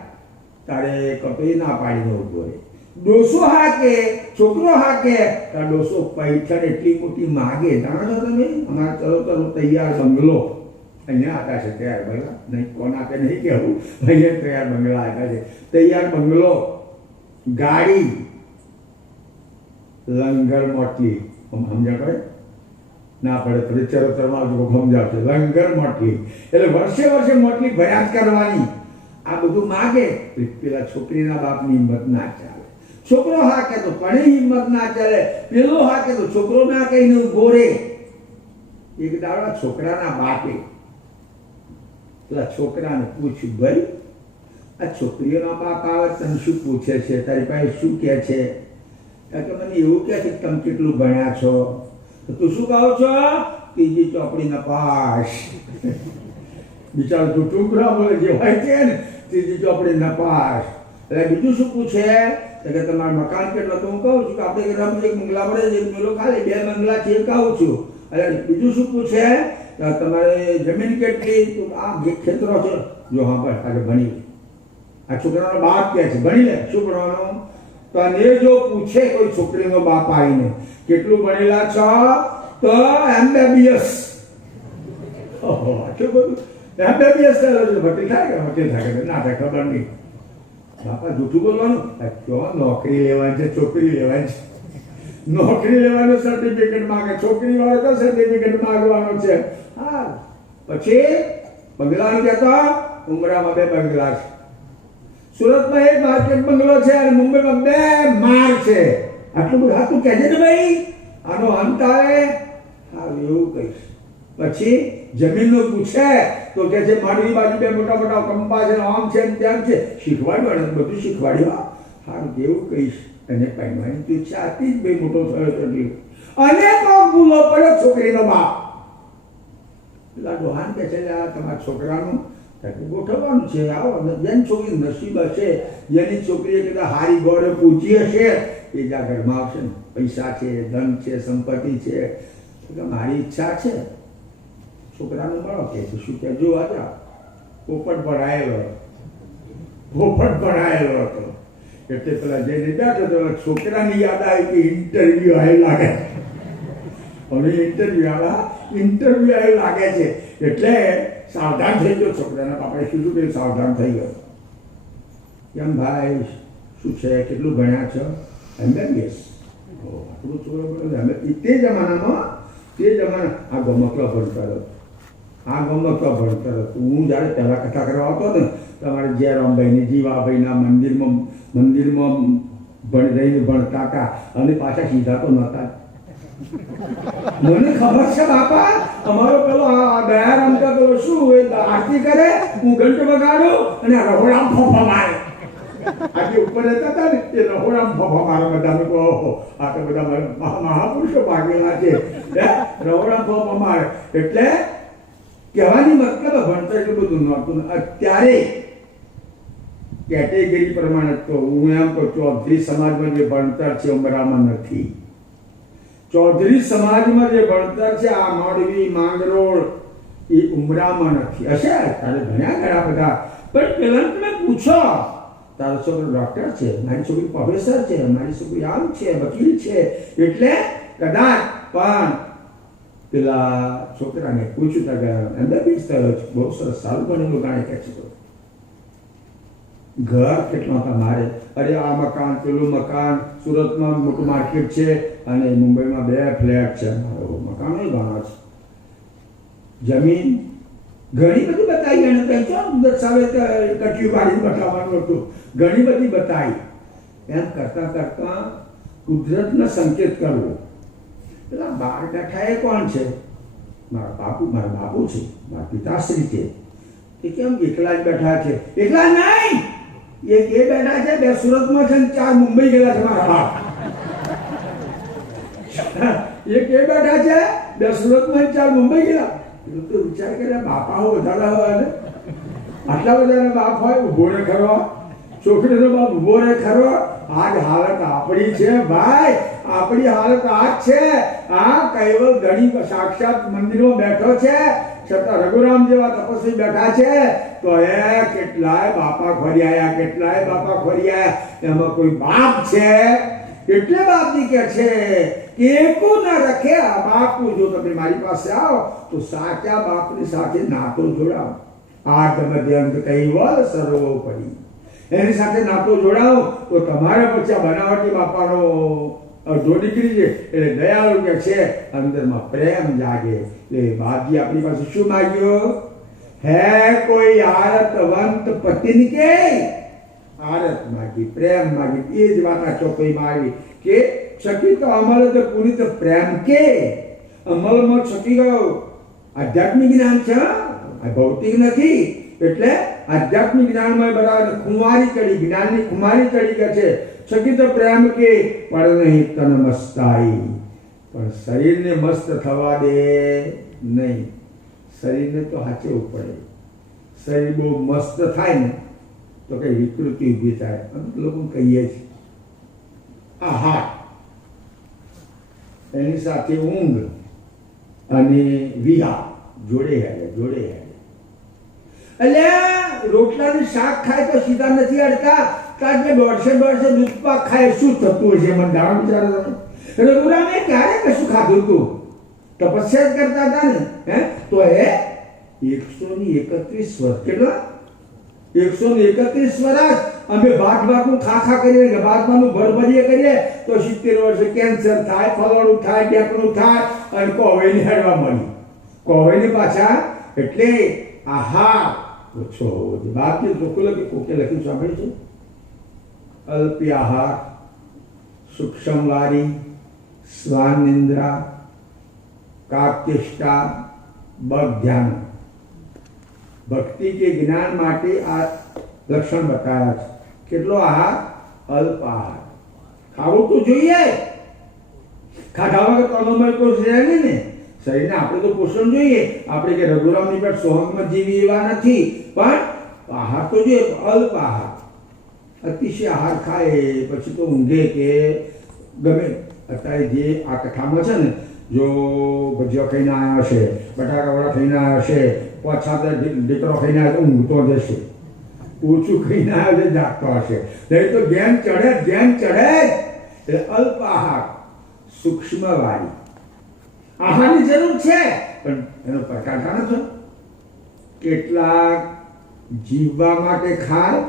તારે કપી ના પાડીને ઉભો રહે. ડોસો હાકે, છોકરો હાકે, તાર ડોસો પૈઠણ એટલી મોટી માગે. જાણો છો તમે અમારા ચરોતરનો તૈયાર બંગલો અહીંયા આપ્યા છે. તૈયાર બંગલા નહીં, કોના કે નહીં કહેવું, અહીંયા તૈયાર બંગલા આપ્યા છે. તૈયાર બંગલો, ગાડી, લંગર મોટલી. સમજ્યા પડે ના પડે તો ચરોતરમાં સમજાવશે. લંગર મોટલી એટલે વર્ષે વર્ષે મોટલી ભર્યા જ કરવાની. આ બધું માગે. પેલા છોકરીના બાપની હિંમત ના ચાલે. છોકરો હાકે તો પણ હિંમત ના ચાલે, પેલો હાકે તો છોકરો ના કહીને ઉભો રે. એક દાડા છોકરાના બાપે પેલા છોકરાને પૂછ્યું, ભાઈ આ છોકરીઓના બાપ આવે તને શું પૂછે છે, તારી પાસે શું કહે છે? કારણ કે મને એવું કહે છે કે તમે કેટલું ભણ્યા છો? તો તું શું કહો છો? ત્રીજી ચોપડીના પાસ. બિચારો તું ટુકડા બોલે જે હોય છે ને, ત્રીજી ચોપડીના પાસ. એટલે બીજું શું પૂછે કે તમારું મકાન કેટલું? તો હું કહું છું કે આપણે એક બંગલા મળે, એક બંગલો ખાલી, 2 બંગલા છે કહું છું. એટલે બીજું શું પૂછે તમારે જમીન કેટલી? તો આ ખેતરો છે. જો હા બસ આજે ભણી લે. આ છોકરાનો બાપ કહે છે ભણી લે. શું ભણવાનું? તો આને જો પૂછે કોઈ છોકરીનો બાપ આવીને કેટલું ભણેલા છો, તો MBBS. આટલું બધું MBBS થયેલો છે. ભરતી થાય કે ભરતી થાય કે ના થાય ખબર નહીં. બાપા જૂઠું બોલવાનું. નોકરી લેવાની છે, છોકરી લેવાની છે. નોકરી લેવાનું સર્ટિફિકેટ માંગે, છોકરી વાળો તો સર્ટિફિકેટ માંગવાનો છે. હા પછી બંગલાનું કહેતા ઉમરામાં 2 બંગલા છે. સુરતમાં 1 માર્કેટ બંગલો છે અને મુંબઈમાં 2 માળ છે. આટલું બધું હાથું કહેજે ને ભાઈ, આનો અંત આવે. હા એવું કહીશ. પછી જમીનનું પૂછે તો કે છે મારી બાજુ 2 મોટા મોટા કંપા છે, આમ છે તેમ છે. શીખવાડ્યું, બધું શીખવાડ્યું. સારું કેવું કહીશ. અને પહેરવાની ઈચ્છા હતી જ ભાઈ, મોટો થયો તો. અનેકો ભૂલો પડ્યો છોકરીનો બાપ. પેલા ડોહાન કહે છે આ તમારા છોકરાનું ગોઠવવાનું છે. આવો જેની છોકરી નસીબ હશે, જેની છોકરીએ કદાચ હારી ગોળે પૂછી હશે એ જ્યાં ઘરમાં આવશે ને, પૈસા છે, ધન છે, સંપત્તિ છે. એટલે મારી ઈચ્છા છે છોકરાનું મળો કે છે. શું કે જો હતા પોપટ ભરાયેલો હતો. એટલે પેલા જઈને બેઠો તો છોકરાની યાદ આવી કે ઇન્ટરવ્યુ આવી લાગે. હવે ઇન્ટરવ્યુ આવી લાગે છે. એટલે સાવધાન થઈ ગયો છોકરાના બાપાએ કીધું કે સાવધાન થઈ ગયો. કેમ ભાઈ શું છે, કેટલું ભણ્યા છો? MBBS. આપણું છોકરો તે જમાનામાં આ ગમકલો ભણતર હતો. હું જ્યારે પહેલાં કથા કરવા આવતો ને તમારે જયરામભાઈની જીવાભાઈના મંદિરમાં રહીને ભણતા હતા અને પાછા સીધા તો નહોતા. મને ખબર છે બાપા, અમારો પેલો દયારામ પેલો શું આરતી કરે, હું ઘંટ વગાડું અને રહોડામ ફોફા મારે. આજે ઉપર રહેતા હતા ને એ રહોડામ ફોફા મારે. બધા કહો આ તો બધા મહાપુરુષો ભાગેલા છે. રહોડામ ફોફા મારે એટલે કહેવાની મતલબ ભણતર એટલું બધું નહોતું. અત્યારે કેટેગરી પ્રમાણે તો હું એમ કહું ચૌધરી સમાજમાં જે ભણતર છે ઉમરામાં નથી. ચૌધરી સમાજમાં જે ભણતર છે આ માંડવી માંગરોળ એ ઉમરામાં નથી. હશે તારે ભણ્યા ઘણા બધા, પણ પેલા તમે પૂછો તારો છોકરો ડોક્ટર છે, મારી છોકરી પ્રોફેસર છે, મારી છોકરી આમ છે, વકીલ છે. એટલે કદાચ પણ પેલા છોકરાને પૂછ્યું કે MBBS બહુ સરસ સારું બનેલું ગાણે કે છે. ઘર કેટલા હતા મારે? અરે આ મકાન પેલું મકાન, સુરતમાં મોટું માર્કેટ છે અને મુંબઈમાં 2 ફ્લેટ છે. મારો મકાન ઘણા છે. જમીન ઘણી બધી બતાવી. એને દર્શાવે કટલી વાળી બતાવવાનું હતું. ઘણી બધી બતાવી. એમ કરતા કુદરતનો સંકેત કરવો. પેલા બહાર બેઠા એ કોણ છે? મારા બાપુ છે, મારા પિતાશ્રી છે. એ કેમ એકલા જ બેઠા છે? એકલા નહીં, એક એ બેઠા છે, 2 સુરતમાં છે, 4 મુંબઈ ગયેલા છે મારા બાપ. એક એ બેઠા છે, 2 સુરતમાં 4 મુંબઈ ગયેલા. તો વિચાર કરે બાપા વધારા હોય ને આટલા બધા બાપ હોય ઉભો રહે ખરો, છોકરીનો બાપ ઉભો રહે ખરો. આજ હાલત આપણી છે ભાઈ, આપણી હાલત આ છે. આ કૈવલ ગણી સાક્ષાત મંદિરમાં બેઠો છે, છતાં રઘુરામ જેવા તપસ્વી બેઠા છે તો એ કેટલાય બાપા ખોરિયાયા. એમાં કોઈ બાપ છે? એટલે બાપજી કે છે કે એકું ન રખે આ બાપનું. જો તમે મારી પાસે આવો તો સાચા બાપની સાથે નાતો જોડાવો. આજ મધ્ય અંત કૈવલ સર્વોપરી એની સાથે નાતો જોડાવો તો તમારા પછી આ બનાવટી બાપાનો અડધો નીકળી જાય. એટલે દયાળુ કે છે અંદરમાં પ્રેમ જાગે. એટલે બાપજી આપણી પાસે શું માગ્યો? હે કોઈ આરતવંત પતિન કે આરત માગી, પ્રેમ માગી. એ જ વાત આ ચોપડીમાં આવી કે સખી તો અમલ તો પુનિત પ્રેમ કે અમલમાં છકી ગયો. આધ્યાત્મિક જ્ઞાન છે, આ ભૌતિક નથી. એટલે આધ્યાત્મિક જ્ઞાનમાં બરાબર ખુમારી ચડી, જ્ઞાનની ખુમારી ચડી ગયા છે. છકી તો પ્રેમ કે પણ નહીં તન મસ્તાઈ, પણ શરીરને મસ્ત થવા દે નહીં. શરીરને તો હાચવું પડે. શરીર બહુ મસ્ત થાય ને તો કઈ વિકૃતિ ઊભી થાય. અમુક લોકો કહીએ છીએ આહાર, એની સાથે ઊંઘ અને વિહાર જોડે હેડે. એટલે રોટલાનું શાક ખાય તો સીધા નથી અડતા, કારણ કે 150 દૂધ પાક ખાય. શું થતું હશે મને દાવા વિચારો તમે? રઘુરામે ક્યારે કશું ખાધું હતું? તપસ્યા જ કરતા હતા ને. તો એ 131 વર્ષ, કેટલા 131 વર્ષ અમે ભાગનું ખા કરીએ, ભાગનું ભરભરીએ કરીએ તો 70 વર્ષે કેન્સર થાય, ફલાણું થાય, ટેકનું થાય અને કોવાઈને હેડવા મળી. કોવાઈને પાછા એટલે આહાર ઓછો હોવો જોઈએ. બાકી કોકે લખ્યું સાંભળ્યું છે? અલ્પી આહાર, સૂક્ષ્મ વારી, શ્વાન નિંદ્રા, કાકચેષ્ટા, બગ ધ્યાન. ભક્તિ કે જ્ઞાન માટે આ લક્ષણ બતાવ્યા છે. કેટલો આહાર? અલ્પ આહાર. ખાવું તો જોઈએ, ખાધા વગર તનોમય કોષ રહે નહીં ને. શરીરને આપણે તો પોષણ જોઈએ. આપણે કે રઘુરામની પેટ સોહમમાં જીવી એવા નથી, પણ આહાર તો જોઈએ. અલ્પ આહાર, અતિશય આહાર ખાય પછી તો ઊંઘે કે ગમે. અત્યારે જે આ કથામાં છે ને, જો ભજીયા ખાઈને આવ્યા હશે, બટાકાવાળા ખાઈને આવ્યા હશે, પાછા દીકરો ખાઈને આવ્યો તો ઊંઘતો જશે, ઓછું ખાઈને આવ્યો છે જાગતો હશે. નહીં તો ગેમ ચડે એટલે અલ્પ આહાર, સૂક્ષ્મ વાળી આહારની જરૂર છે, પણ એનો પ્રકાર જાણો છો? કેટલાક જીવવા માટે ખાય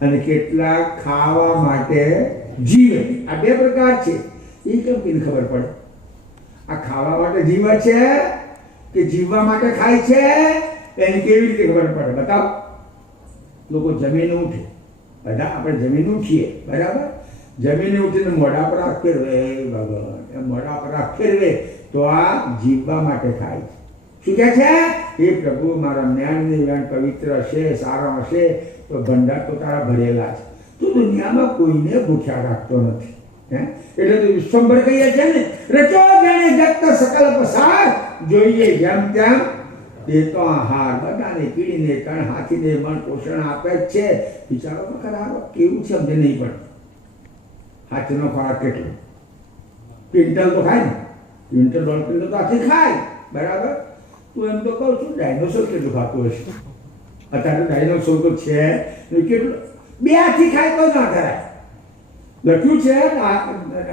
અને કેટલાક ખાવા માટે જીવે. આ બે પ્રકાર છે. એ કેમ કેને ખબર પડે? આ ખાવા માટે જીવે છે કે જીવવા માટે ખાય છે, એની કેવી રીતે ખબર પડે? બતાવો. લોકો જમીને ઉઠે, બધા આપણે જમીને ઉઠીએ, બરાબર? જમીને ઉઠીને મોઢા પર આગ ફેરવે, ભગવાન એ મોઢા પર આગ ફેરવે તો આ જીવવા માટે ખાય છે. શું કહે છે? એ પ્રભુ, મારા જ્ઞાનની વેણ પવિત્ર હશે, સારા હશે તો ભંડાર તો તારા ભરેલા છે. તું દુનિયામાં કોઈને ભૂખ્યા રાખતો નથી. એટલે તો વિશ્વંભર કહીએ છે ને, રચો જાણે જગત સકલ પસાર, જોઈએ જેમ તેમ તે તો આહાર. બધાને કીડીને કણ હાથીને મન પોષણ આપે જ છે. વિચારો તો ખરા કેવું છે, અમને નહીં પણ હાથીનો ખોરાક કેટલો? ક્વિન્ટલ તો ખાય ને, ક્વિન્ટલ 1.5 ક્વિન્ટલ તો હાથી ખાય, બરાબર? તું એમ તો કહું છું ડાયનોસોર કેટલું ખાતું હશે? અત્યારે ડાયનોસોર તો છે કેટલું, 2 હાથી ખાય તો ના કરાય. લખ્યું છે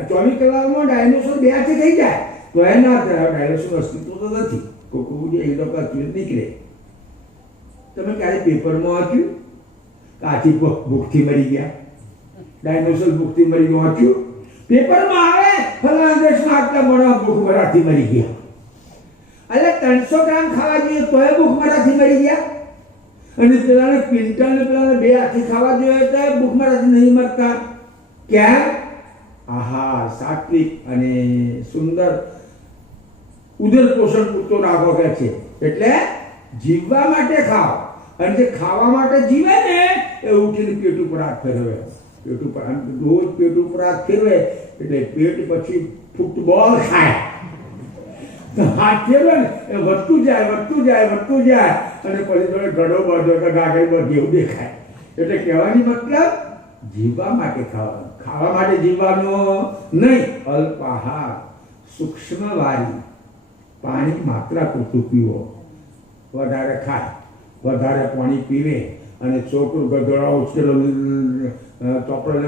24 કલાકમાં ડાયનોસોર 2 હાથી થઈ જાય તો એ ના કરાય. ડાયનોસોર અસ્તિત્વ તો નથી. કોઈ જે એ લોકો નીકળે. તમે ક્યારે પેપરમાં વાંચ્યું કે હાથી ભૂખથી મરી ગયા, ડાયનોસોર ભૂખથી મરી ગયો? વાંચ્યું? પેપરમાં આવે ફલાણા દેશમાં આટલા મોટા ભૂખમરાથી મરી ગયા. એટલે 300 ગ્રામ ખાવા જોઈએ તોય ભૂખમરાથી મરી ગયા. અને પેલાને ક્વિન્ટલ ને પેલાને 2 હાથી ખાવા જોઈએ તો ભૂખમરાથી નહીં મરતા. કેમ? આહાર સાત્વિક અને સુંદર ઉદર પોષણ પૂરતો રાખો કે છે. એટલે જીવવા માટે ખાઓ, અને જે ખાવા માટે જીવે ને એ ઉઠીને પેટ ઉપર હાથ ફેરવે. પેટ ઉપર રોજ પેટ ઉપર હાથ ફેરવે એટલે પેટ પછી ફૂટબોલ ખાય. હાથ ફેરવે ને એ વધતું જાય અને પછી થોડે ગળો બધો કે ગાગર બધું એવું દેખાય. એટલે કહેવાની મતલબ જીવવા માટે ખાવાનું, ખાવા માટે જીવવાનો નહીં. અલ્પ આહાર, સૂક્ષ્મ વારી, પાણી માત્રા પૂરતું પીવો. વધારે ખાય, વધારે પાણી પીવે અને છોકરું ગધોડા ઉછેરો ચોપડોને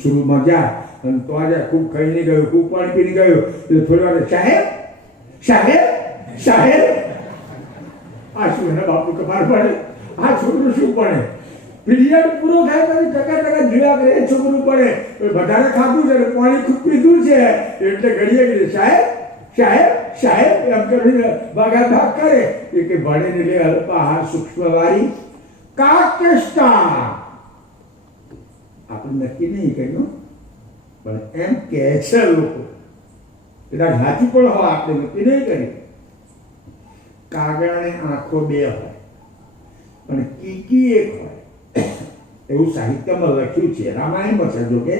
શરૂમાં જાય અને તો આજે ખૂબ ખાઈને ગયું, ખૂબ પાણી પીને ગયું એટલે થોડી વાર સાહેબ આ શું એના બાપુ કપાર પડે, આ છોકરું શું પડે? પીરિયડ પૂરો થાય પછી ટકા જોયા કરે એ છોકરું પડે. વધારે ખાધું છે, પાણી ખૂબ પીધું છે એટલે ઘડીએ સાહેબ એમ કરીને ભાગ કરે. એ કે ભણે એટલે અલ્પ આહાર, સૂક્ષ્મ વારી, કાકેષ્ટા. આપણે નક્કી નહીં કર્યું પણ એમ કહે છે લોકો. કદાચ હાથી પણ હોય, આપણે નક્કી નહીં કર્યું. કાગડાની આંખો 2 હોય પણ કીકી 1 હોય એવું સાહિત્યમાં લખ્યું છે. રામાયણમાં છે. જો કે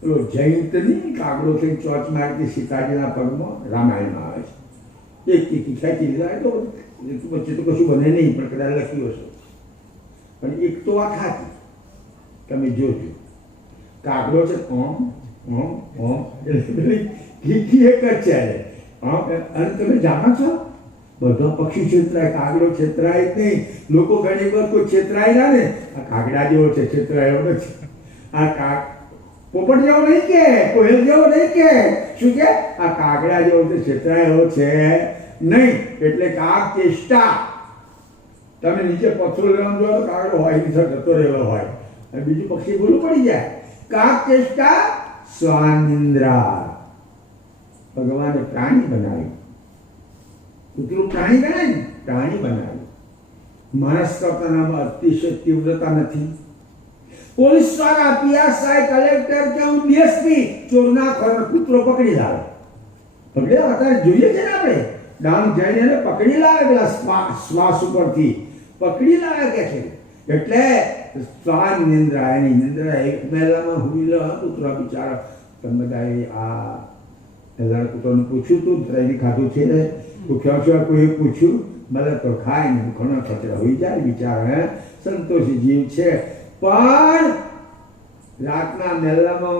પેલો જયંતની કાગડો થઈ ચોચ મારતી સીતાજીના પગમાં રામાયણમાં આવે છે. એક કીકી ખેંચી લીધા તો વચ્ચે તો કશું બને નહીં, પણ કદાચ લખ્યું હશે. પણ એક તો આ ખાતી તમે જોજો. કાગડો છે ઓમ એટલે કીકી એક જ છે. અને તમે જાણો છો બધા પક્ષી છેતરાય, કાગડો છેતરાય જ નહીં. લોકો ઘણી વાર કોઈ છેતરાયેલા ને આ કાગડા જેવો છે, છેતરાયો નથી. આ પોપટ જેવો નહીં કે કોયલ જેવો નહીં કે શું કે આ કાગડા જેવો છે, છેતરાયો છે નહીં. એટલે કાગ ચેષ્ટા. તમે નીચે પથ્થર લેવાનું જો તો કાગડો હોય નીચે જતો રહેલો હોય અને બીજું પક્ષી ભૂલું પડી જાય. કાગ ચેષ્ટા સ્વાનિંદ્રા. ભગવાને પ્રાણી બનાવી. કૂતરું પ્રાણી ગણાય ને, પ્રાણી બનાવ્યું. માણસ કરતાનામાં અતિશય તીવ્રતા નથી. પોલીસ વાળા, પીએસઆઈ, કલેક્ટર કે ડીએસપી ચોરના કૂતરો પકડી લાવે. અત્યારે જોઈએ છે ને આપણે ડાંગ જઈને એને પકડી લાવે, પેલા શ્વાસ ઉપરથી પકડી લાવે કે છે. એટલે શ્વાન નિંદ્રા, એની નિંદ્રા એક મહિલામાં હુઈ લો કૂતરા બિચારા. તમે બધાએ આ લડકુટોને પૂછ્યું તું ત્રણેય ખાધું છે ભૂખ્યો છો કોઈ પૂછ્યું ભલે તો ખાય ને ઘણો કચરો હોઈ જાય બિચારો હે સંતોષી જીવ છે પણ રાતના મહેલાનો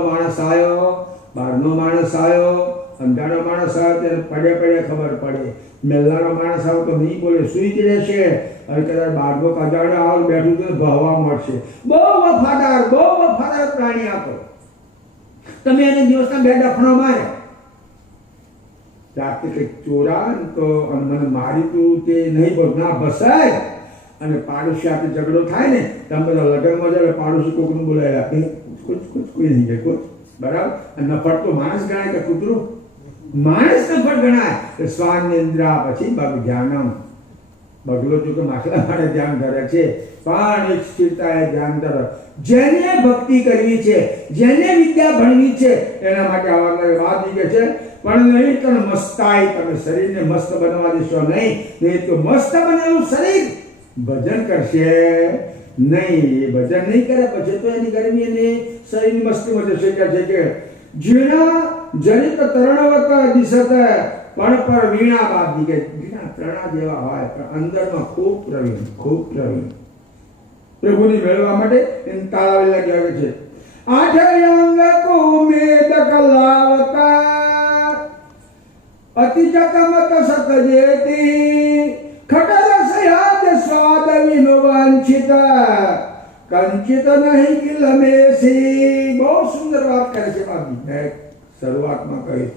માણસ આવ્યો બહારનો માણસ આવ્યો અંધારો માણસ આવ્યો ત્યારે પડે ખબર પડે મહેલાનો માણસ આવ્યો તો નહીં બોલે સુઈ જ રહેશે અને કદાચ બહારનો કજાડો આવ બેઠું તો ભહવા મળશે બહુ વફાદાર પ્રાણી આપો તમે એને દિવસના 2 ડફણો મારે રાતે કંઈક ચોરા તો મને મારી તું તે નહીં ના બસાય અને પાડોશી સાથે ઝઘડો થાય ને તમે બધા લગ્નમાં જાય પાડોશી કોકનું બોલાવી રાખે કોઈ નહીં જાય કોઈ બરાબર નફટ તો માણસ ગણાય કે કૂતરું માણસ નફટ ગણાય કે શ્વાન નિંદ્રા પછી બગ ધ્યાનમ બગલો જો કે માછલા માટે ધ્યાન ધરે છે પણ એક સ્થિરતા એ ધ્યાન ધરે જેને ભક્તિ કરવી છે જેને વિદ્યા ભણવી છે એના માટે આવા વાત કે છે પણ નહીં તો મસ્તાઈ તમે શરીરને મસ્ત બનાવવા દેશો નહીં તો મસ્ત બનેલું શરીર ભજન કરશે નહીં એ ભજન નહીં કરે પછી તો એની ગરમી અને શરીરની મસ્તીમાં જશે કે છે કે ઝીણા જનિત તરણવત દિશત પણ પર વીણા બાદી કે વીણા તરણા જેવા હોય પણ અંદરમાં ખૂબ પ્રવીણ પ્રભુની મેળવવા માટે એને તાળાવે લાગ્યા છે આઠ અંગ કુમેદ કલાવતા અતિ ચકમત સતજેતી ખટરસ યાદ સ્વાદ વિનોવાંછિત કંચિત નહીં કિલમેસી બહુ સુંદર વાત કરે છે બાબી મેં શરૂઆતમાં કહી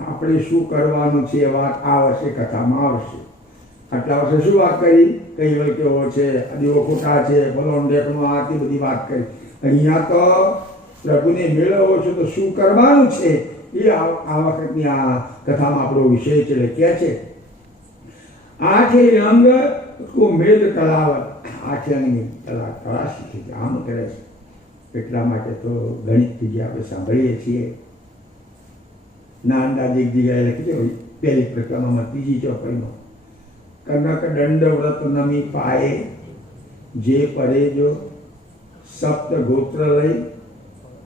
આપણે શું કરવાનું છે એ વાત આ વર્ષે કથામાં આવશે આટલા વર્ષે શું વાત કરી કઈ વલ કેવો છે દીવો ખોટા છે ફલોન ડેકનો આ તે બધી વાત કરી અહીંયા તો પ્રભુને મેળવવો છે તો શું કરવાનું છે એ આ વખતની આ કથામાં આપણો વિષય છે એટલે કે છે આઠે અંગ કો મેદ કલાવત આઠે અંગની કળા શીખે છે આમ કરે છે એટલા માટે તો ગણિતથી જે આપણે સાંભળીએ છીએ ના અંદાજે એક જગ્યાએ લખી છે પહેલી પ્રકરણમાં ત્રીજી ચોપડીમાં કનક દંડ વ્રત નમી પાયે જે પરેજો સપ્ત ગોત્ર લઈ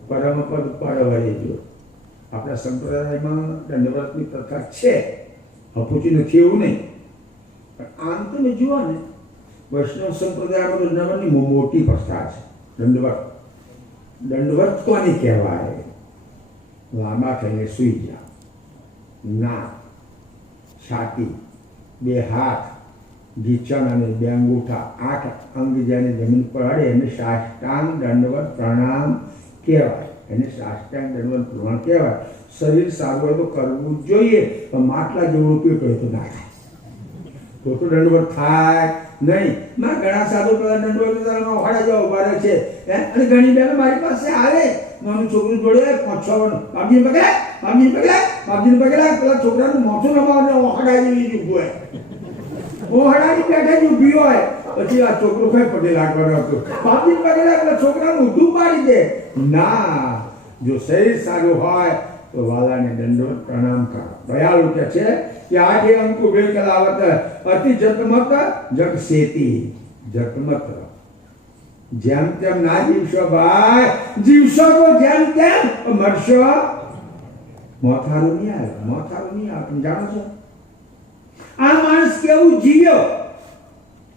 પરમપદ પરવરેજો આપણા સંપ્રદાયમાં દંડવ્રતની પ્રથા છે અપૂચી નથી એવું નહીં પણ આમ તમે જુઓ ને વૈષ્ણવ સંપ્રદાયમાં દંડવતની મોટી પ્રથા છે દંડવત કોની કહેવાય લાંબા થઈને સૂઈ જાઓ નાક છાતી 2 હાથ ગીચણ અને 2 અંગૂઠા 8 અંગ જેને જમીન પર અડે એને સાષ્ટાંગ દંડવત પ્રણામ કહેવાય એને સાષ્ટાંગ દંડવત પ્રણામ કહેવાય શરીર સારું હોય તો કરવું જ જોઈએ પણ માટલા જેવડું પેટ હોય તો ના થાય તો દંડવત થાય નહીં માં ઘણા સાધુ પેલા દંડવત ઓહાડા જેવા ઉભા રહે છે અને ઘણી બહેનો મારી પાસે આવે નાનું છોકરું જોડે 5-6 બાપજીને પકડાય પેલા છોકરાનું મોઢું નમાવને ઓહાડા જેવી જ ઊભું હોય ઓહાડાની પેઠે જ ઊભી હોય પછી આ છોકરો કઈ પગે લાગવાનો હતો બાપજીને પકડાય પેલા છોકરાનું ઊંધું પાડી દે ના જો શરીર સારું હોય તો વાલાને દંડવત પ્રણામ કરો દયાળુ કે છે કે આઠે અંકુ બે કલાવત અતિ જતમત જગ સેતી જતમત જેમ તેમ ના જીવશો ભાઈ જીવશો તો જેમ તેમ મરશો મોથારું નહીં આવે તમે જાણો છો આ માણસ કેવું જીવ્યો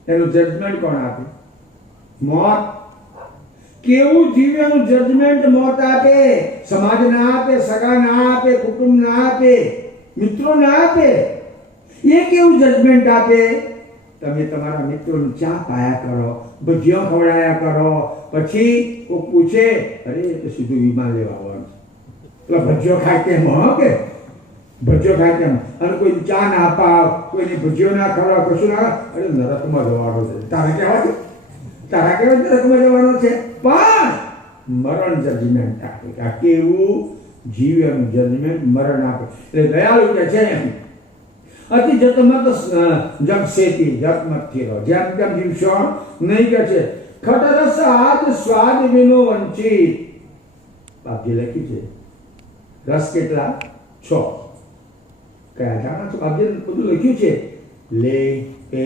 એનું જજમેન્ટ કોણ આપે મોત કેવું જીવ્યો એનું જજમેન્ટ મોત આપે સમાજ ના આપે સગા ના આપે કુટુંબ ના આપે મિત્રો ના આપે એ કેવું જજમેન્ટ આપે તમે તમારા મિત્રોને ચા પાયા કરો ભજીયા ખવડાયા કરો પછી કોઈ પૂછે અરે તો સીધું વિમાન લેવા આવવાનું પેલા ભજીયો ખાય કેમ કે ભજીયો ખાય કેમ અને કોઈ ચા ના પાવ કોઈને ભજીયો ના ખવડાવ કશું ના અરે નરકમાં જવાનો છે તારા કેવા નરકમાં જવાનો છે પણ મરણ જજમેન્ટ આપે કે આ કેવું જીવનું જજમેન્ટ મરણ આપે એટલે દયાળુ કે છે અતિ જતમત જગ સેતી જતમત થયો જેમ તેમ જીવશો નહીં કે છે ખટરસ આદ સ્વાદ વિનો વંચિત બાપજી લખ્યું છે રસ કેટલા 6 કયા જાણો છો બાપજી બધું લખ્યું છે લે પે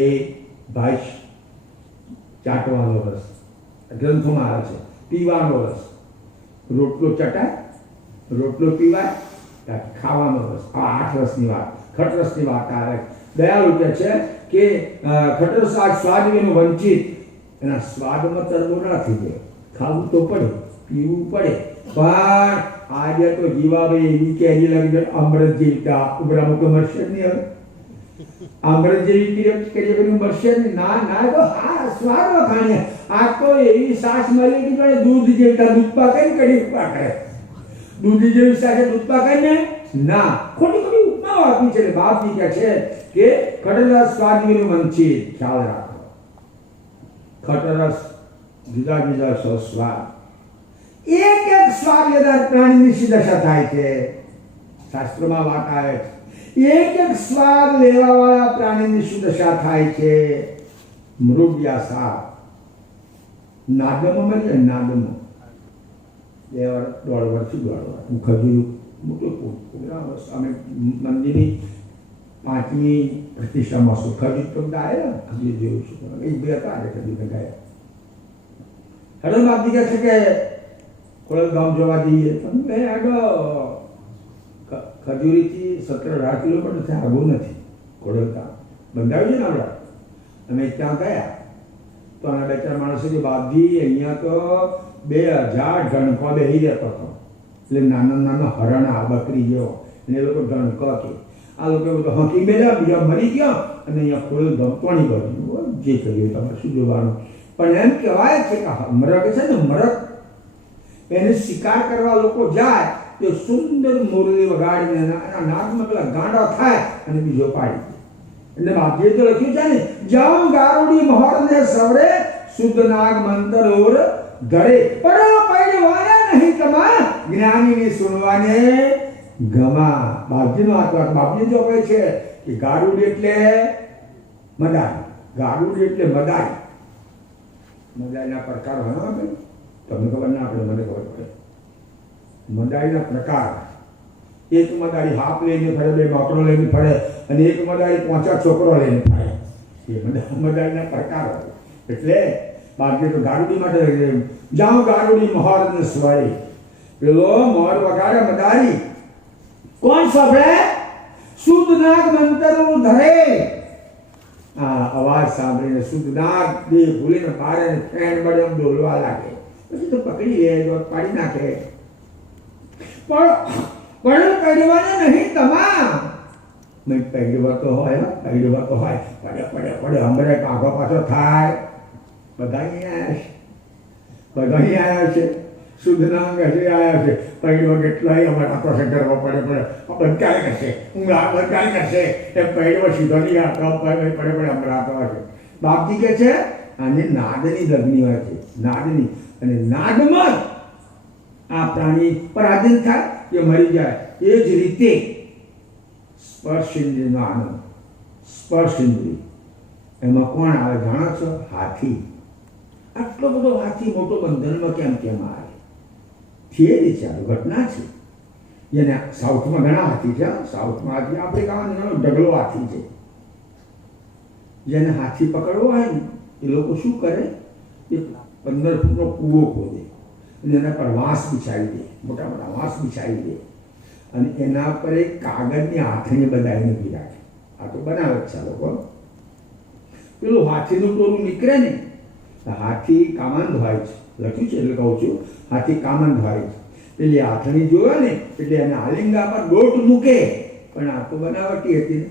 ભાષ ચાટવાનો રસ ગ્રંથોમાં આવે છે પીવાનો રસ રોટલો ચટાય રોટલો પીવાય ખાવાનો રસ, આ 8 રસની વાત, ખટરસની વાત આવે. દયાળુ કહે છે કે ખટરસ આ સ્વાદ વિનું વંચિત, એના સ્વાદમાં તરબો ના થઈ જાય. ખાવું તો પડે, પીવું પડે, પણ આજે તો જીવાભાઈ એવી કેરી લાગી અમૃત જેવી ઉભરા મૂકે મળશે જ નહીં. હવે અમૃત જેવી કેરી મળશે જ નહીં. ના ના, તો આ સ્વાદમાં ખાણે આ તો એવી સાસ મળી કે જોડે દૂધ જેવી દૂધ પાકે ને કઢી પાકે, દૂધ જેવી સાથે દૂધ પાકે ને ના, ખોટી ખોટી ઉપમાઓ આપી છે. બાપજી કહે છે કે ખટરસ સ્વાદ વિનું વંચિત. ખ્યાલ રાખો, ખટરસ જુદા જુદા સ્વાદ, એક એક સ્વાદ લેનાર પ્રાણીની શી દશા થાય છે. શાસ્ત્રોમાં વાત આવે છે, એક એક સ્વાદ લેવા વાળા પ્રાણીની શું દશા થાય છે. મૃગ્યાસા નાદમાં મળી જાય, નાદમાં 2 વર્ષ 1.5 વર્ષથી 1.5 વર્ષ હું ખજૂર મોટો અમે મંદિરની 5મી પ્રતિષ્ઠામાં છું. ખજૂર તો ગાય ખજૂર જેવું છું, 1-2 હતા ખજૂર ગાય. હડો બાપજી કહે છે કે ખોડલધામ જવા જઈએ. તમે આગળ ખજૂરીથી 17-18 કિલોમીટર છે, આગળ નથી ખોડલધામ. બંધાવ્યું છે ને આપણે, અમે ત્યાં ગયા તો આના 2-4 માણસો કે બાપજી અહીંયા તો 2000 ઢણકો બેસી રહેતો હતો. એટલે નાના નાના હરણા બકરી જેવો, અને એ લોકો ઢણકો કે આ લોકો બધું હકી બેઠા, બીજા મરી ગયા અને અહીંયા ખોડલધામ પાણી ભર્યું. જે કર્યું તમારે શું જોવાનું. પણ એમ કહેવાય છે કે મરક છે ને, મરક એને શિકાર કરવા લોકો જાય તો સુંદર મુરલી વગાડીને એના નાકમાં પેલા ગાંડા થાય અને બીજો પાડી દે. એટલે બાપજીએ તો લખ્યું છે ને, જામ ગારુડી મહોરને સવરે શુદ્ધ નાગ મંતર ઓર ધરે, પણ પૈડવાને નહીં કમા જ્ઞાનીની સુનવાને ગમા. બાપજીનો આ વાત બાપજી જો કહે છે કે ગારુડી એટલે મદારી, ગારુડી એટલે મદારી. મદારીના પ્રકાર હોય ને, તમને ખબર ના પડે, મને ખબર પડે. મદારીના પ્રકાર, એક મદારી હાફ લઈને ફરે, 2 નોકરો લઈને ફરે, અને એક મદારી 5 છોકરો લઈને ફરે. એ મદારીના પ્રકાર હોય. એટલે બાકી તો ગારુડી માટે જાઉં ગારુડી મહોર ને સ્વરે, પેલો મોર વગાડે મદારી કોણ સાંભળે? શુદ્ધ નાગ મંતરનું ધરે. આ અવાજ સાંભળીને શુદ્ધ નાગ બે ભૂલીને મારે ફેન બળે બોલવા લાગે. પછી તો પકડી લે, પાડી નાખે. પણ પડવાને નહીં તમામ. મેં પડવા તો હોય, પડવા તો હોય, પડે પડે પડે હમરે કાગો પાછો થાય. બધા અહીં આવ્યા છે, શુદ્ધ નામ હજી આવ્યા છે. પડવા કેટલાય અમારે આખો કરવા પડે પડે બંકાઈ કરશે, ઊંઘા બંકાઈ કરશે. એ પડવા સીધો નહીં આવતો, પડે પડે હમણાં આવતો હશે. બાપજી કે છે આને નાદની લગ્ની હોય છે, નાદની. અને નાદમાં આ પ્રાણી પરાધીન થાય કે મરી જાય. એ જ રીતે સ્પર્શ ઇન્દ્રિયનો આનંદ, સ્પર્શ ઇન્દ્રિય એમાં કોણ આવે જાણો છો? હાથી. આટલો બધો હાથી મોટો બંધનમાં કેમ આવે? થિયરી છે, આ ઘટના છે. જેને સાઉથમાં ઘણા હાથી છે, સાઉથમાં હાથી, આફ્રિકામાં ઘણો ઢગલો હાથી છે. જેને હાથી પકડવો હોય ને એ લોકો શું કરે? એ 15 ફૂટનો કૂવો ખોદે અને એના પર વાંસ બિછાવી દે, મોટા મોટા વાંસ બિછાવી દે, અને એના પર એક કાગળની હાથણી બધાઈને બી રાખે. આ તો બનાવે જ છે લોકો. પેલું હાથીનું ટોળું નીકળે ને, હાથી કામંદ હોય છે, લખ્યું છે એટલે કહું છું, હાથી કામંદ હોય છે. પેલી હાથણી જોવે ને એટલે એને આલિંગા પર દોટ મૂકે, પણ આ તો બનાવટી હતી ને.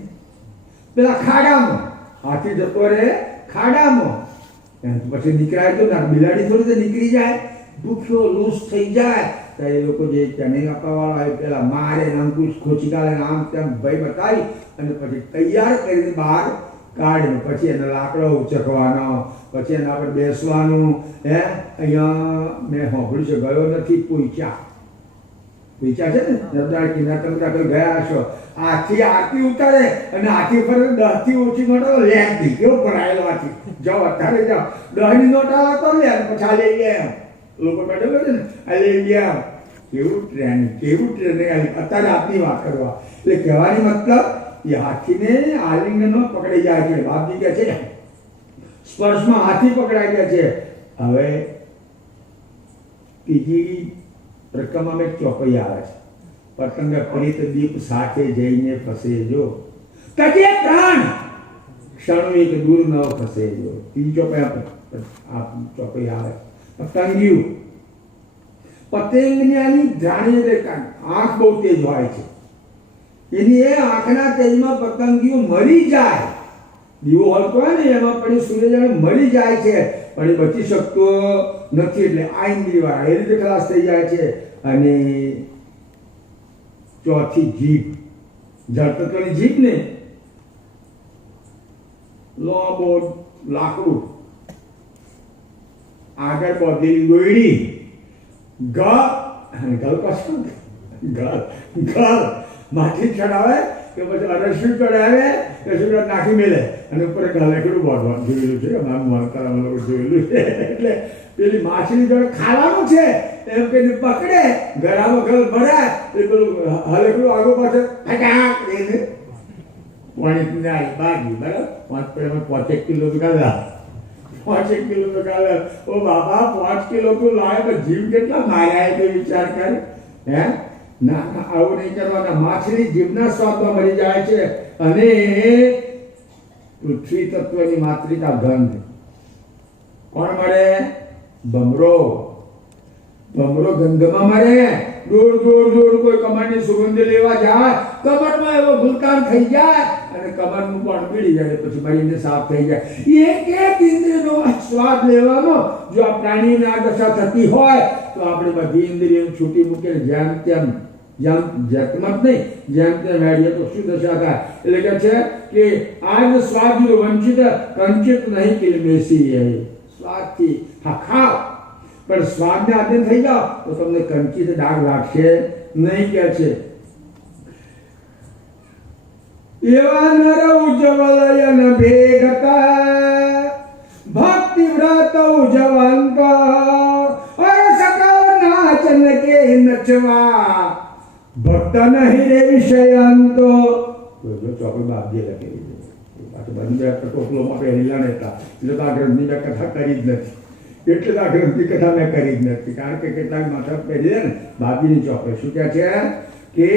પેલા ખાડામાં હાથી જતો રહે, ખાડામાં પછી નીકળાય તો ના, બિલાડી થોડી તો નીકળી જાય, ભૂખ્યો લૂસ થઈ જાય તો એ લોકો જે ટ્રેનિંગ આપવાવાળા હોય પેલા મારે અંકુશ ખોચી કાઢે, આમ તેમ ભય બતાવી અને પછી તૈયાર કરીને બહાર કાઢે. પછી એનો લાકડો ઉચકવાનો, પછી એના પર બેસવાનું. અહીંયા મેં સાંભળ્યું છે, ગયો નથી, પૂછ્યા છે ને નર્મદા કિનારે, તમે કોઈ ગયા હશો. હાથી આરતી ઉતારે અને હાથી પર 10 થી ઓછી નોટો લેતી, કેવો ભરાયેલો હાથી. જાઓ અત્યારે જાઓ, 10 ની નોટ આવે તો લે, પછી લઈ ગયા લોકો બેઠેલો છે ને, આ લઈ ગયા. કેવું ટ્રેનિંગ અત્યારે આપની વાત કરવા. એટલે કહેવાની મતલબ એ હાથીને આલિંગનો પકડી જાય છે. બાપજી કહે છે સ્પર્શમાં હાથી પકડાઈ ગયા છે. હવે ત્રીજી રકમમાં એક ચોપડી આવે છે, પતંગ પરિત દીપ સાથે જઈને ફસેજો, તજે પ્રાણ ક્ષણો એક દૂર ન ફસેજો. ત્રીજો આ ચોપડી આવે પતંગિયું. પતંગની જાણીએ આંખ બહુ તેજ હોય છે, એની એ આંખના તેજમાં પતંગિયું મરી જાય. દીવો હલતો હોય ને એમાં પણ સૂર્ય મરી જાય છે, પણ એ બચી શકતો નથી. એટલે આ ઇન્દ્રિય વાળા એ રીતે ખલાસ થઈ જાય છે. અને ચોથી જીભ, જળતત્વની જીભ ને લાંબો લાકડું, આગળ બાંધેલી દોયડી, ગલ કશું ગલ માટી ચડાવે કે પછી અરસું ચડાવે કે શું નાખી મેલે અને ઉપર ગલેકડું બાંધવાનું જોયેલું છે. અમારું માનતા લોકો જોયેલું છે. એટલે પેલી માછલી જોડે ખાવાનું છે એમ કે પકડે, ગળામાં ગલ ભરાય એ પેલું હલેકડું આગળ પાછળ ફટાક એને પાણી ના બાગી બરાબર 5 કિલો તો કાઢા 5 કિલો તો કાઢા. ઓ બાબા 5 કિલો તો લાવે તો જીવ કેટલા માર્યા તો વિચાર કર. હે ના આવું નહીં કરવાના. માછલી જીવના સ્વાદમાં મરી જાય છે. અને પૃથ્વી તત્વની માત્રિકા ગંધ કોણ મળે? ભમરો. ભમરો ગંધમાં મરે. દૂર દૂર દૂર કોઈ કમળની સુગંધ લેવા જાય, કમળમાં એવો ગુલકાન થઈ જાય અને કમળનું પણ પીડી જાય, પછી મરીને સાફ થઈ જાય. એક એક ઇન્દ્રિયનો સ્વાદ લેવાનો જો આ પ્રાણીને આ દશા થતી હોય તો આપણે બધી ઇન્દ્રિયોને છૂટી મૂકીને જેમ તેમ જેમ તેમ હેડીએ તો શું દશા થાય? એટલે કે છે કે આજ સ્વાદ વંચિત કંચિત નહીં કિલમેસી. સ્વાદથી હા ખાવ પણ સ્વાદને આધીન થઈ જાઓ તો તમને કંચિત ડાઘ લાગશે નહીં. કે છે એવા નર ઉજ્જવલયન ભેગતા ભક્તિ વ્રત ઉજવંત સકલ નાચન કે નચવા ભક્ત નહીં રે વિષયંતો. ચોપડી બાપજીએ લખેલી છે. પાછું બંધ ટોપલોમાં પહેરેલા નતા એટલે તો આ ગ્રંથની મેં કથા કરી જ નથી. એટલે તો આ ગ્રંથની કથા મેં કરી જ નથી, કારણ કે કેટલાક માથા પહેરી દે ને બાપજીની ચોપડી. શું કહે છે કે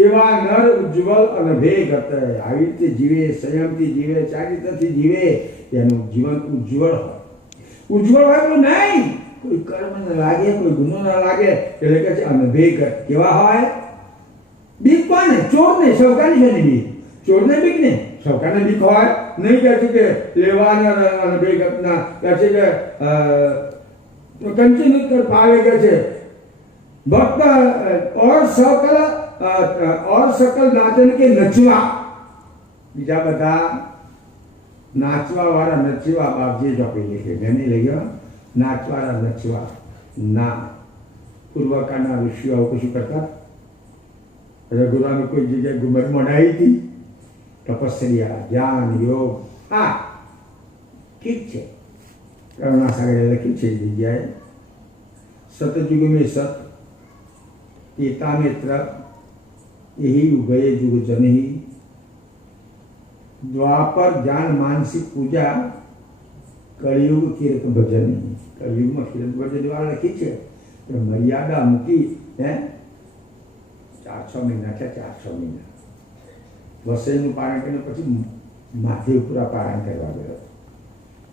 એવા નર ઉજ્જવલ અને ભેગ આવી રીતે જીવે, સંયમથી જીવે, ચારિત્રથી જીવે, એનું જીવન ઉજ્જવળ હોય. ઉજ્જવળ હોય તો નહીં કોઈ કર્મ ન લાગે, કોઈ ગુનો ન લાગે. એટલે કે છે અનભેગ. કેવા હોય? બીક કોને? ચોરને, સૌકાની છે ને બીક. ચોરને બીક ને સૌકાને બીક હોય નહીં. કહે છે કે લેવાના અનભેગ કહે છે કે કંચિત પાવે કે છે ભક્ત और सकल नाचन के नचवा. બીજા બધા નાચવા વાળા નચવા બાપજી ચોપી લીધે મેં નહીં લઈ ગયો. નાચવાળા નચવા ના પૂર્વકાળના ઋષિઓ આવું કશું કરતા. રઘુરામે કોઈ જગ્યાએ ગુમર મનાવી હતી. તપસ્યા, ધ્યાન, યોગ. હા ઠીક છે, કરુણાસાગરે લખ્યું છે એ જગ્યાએ સતયુગ મેં સત एता मित्र यही उभय जुग जनी द्वापर ज्ञान मानसिक पूजा कलयुग कीर्त भजनी. कलयुगમાં કીર્ત ભજન વાળા લખી છે તો મર્યાદા મૂકી. હે 4-6 મહિના છે, 4-6 મહિના વસઈનું પારણ કરીને પછી માધેપુરા પારણ કરવા ગયો.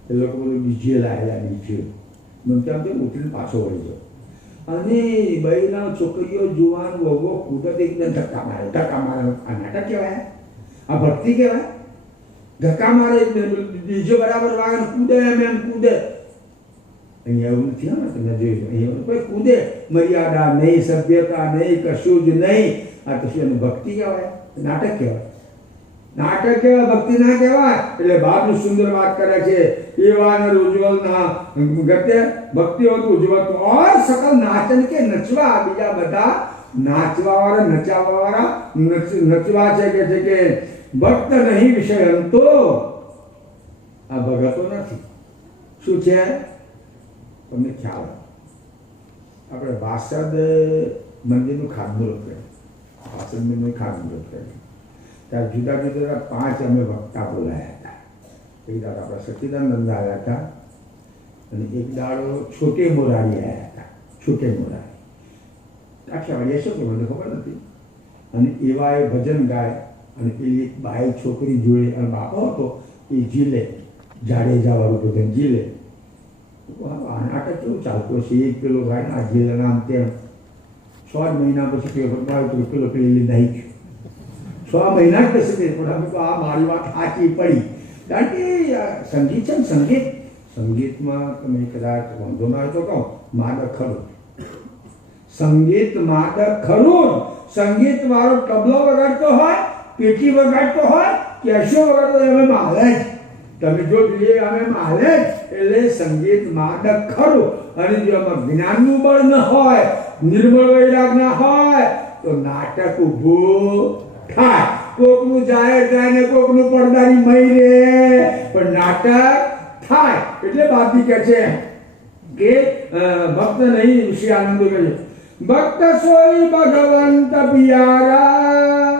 એ લોકો બધું ડીજે લાયેલા, ડીજે તેમ તેમ ઉઠીને પાછો વળી ગયો. અને બહેના છોકરીઓ જુવાન વગો કુદરત એકદમ ધક્કા મારે. ધક્કા મારે આ નાટક કહેવાય? આ ભક્તિ કહેવાય? ધક્કા મારે બીજો બરાબર વાગે કૂદે એમ કૂદે. અહીંયા એવું નથી. હા તમે જોઈ અહીંયા કોઈ કૂદે. મર્યાદા નહીં, સભ્યતા નહીં, કશું જ નહીં. આ કશું એનું ભક્તિ કહેવાય? નાટક કહેવાય? નાટક કહેવાય, ભક્તિ ના કહેવાય. એટલે બાપનું સુંદર વાત કરે છે એવા ઉજ્જવલ ના ગતે ભક્તિ હોતું ઉજ્જવલ ઓર સકલ નાચન કે નચવા. બીજા બધા નાચવા વાળા, નચાવવા વાળા નચવા છે. કે છે કે ભક્ત નહીં વિષયંતો. આ ભગતો નથી. શું છે તમને ખ્યાલ? આપણે વાસદ મંદિરનું ખાતમુહૂર્ત કર્યું. વાસદ મંદિરનું ખાતમુહૂર્ત કર્યું ત્યારે જુદા જુદા 5 અમે વક્તા બોલાયા હતા. એક દાડો આપણા સચ્ચિદાનંદ આવ્યા હતા અને એક દાડો છોટે મોરારી આવ્યા હતા. છોટે મોરારી કાઠિયાવાડી હશે તો મને ખબર નથી. અને એવા એ ભજન ગાય અને પેલી એક બાઈ છોકરી જોડે અને બાપો હતો એ જીલે, જાડેજાવાળું ભજન જીલે. આ નાટક કેવું ચાલતું હશે, એક પેલો ગાય ના જીલે આમ તેમ. 6 મહિના પછી પેપરમાં આવ્યું તો પેલો પેલી નહીં ગયો. 6 મહિના જ પછી પણ અમે તો આ મારી વાત સાચી પડી. કારણ કે સંગીત છે ને, સંગીતમાં તમે કદાચ વાંધો ના હોય તો કહો માદક ખરું. સંગીત માદક ખરું. સંગીત વાળો તબલો વગાડતો હોય, પેટી વગાડતો હોય, કેશો વગાડતો હોય, અમે માલે જ. તમે જો જોઈએ અમે માલે જ. એટલે સંગીત માદક ખરું. અને જો આમાં જ્ઞાનનું બળ ન હોય, નિર્મળ વૈરાગ ના હોય તો નાટક ઊભું થાય. કોકનું જાહેર થાય ને કોકનું પડદારી મઈ રે, પણ નાટક થાય. એટલે બાપજી કહે છે કે ભક્ત નહીં ઋષિ આનંદ કહે છે, ભક્ત સોઈ ભગવંત પિયારા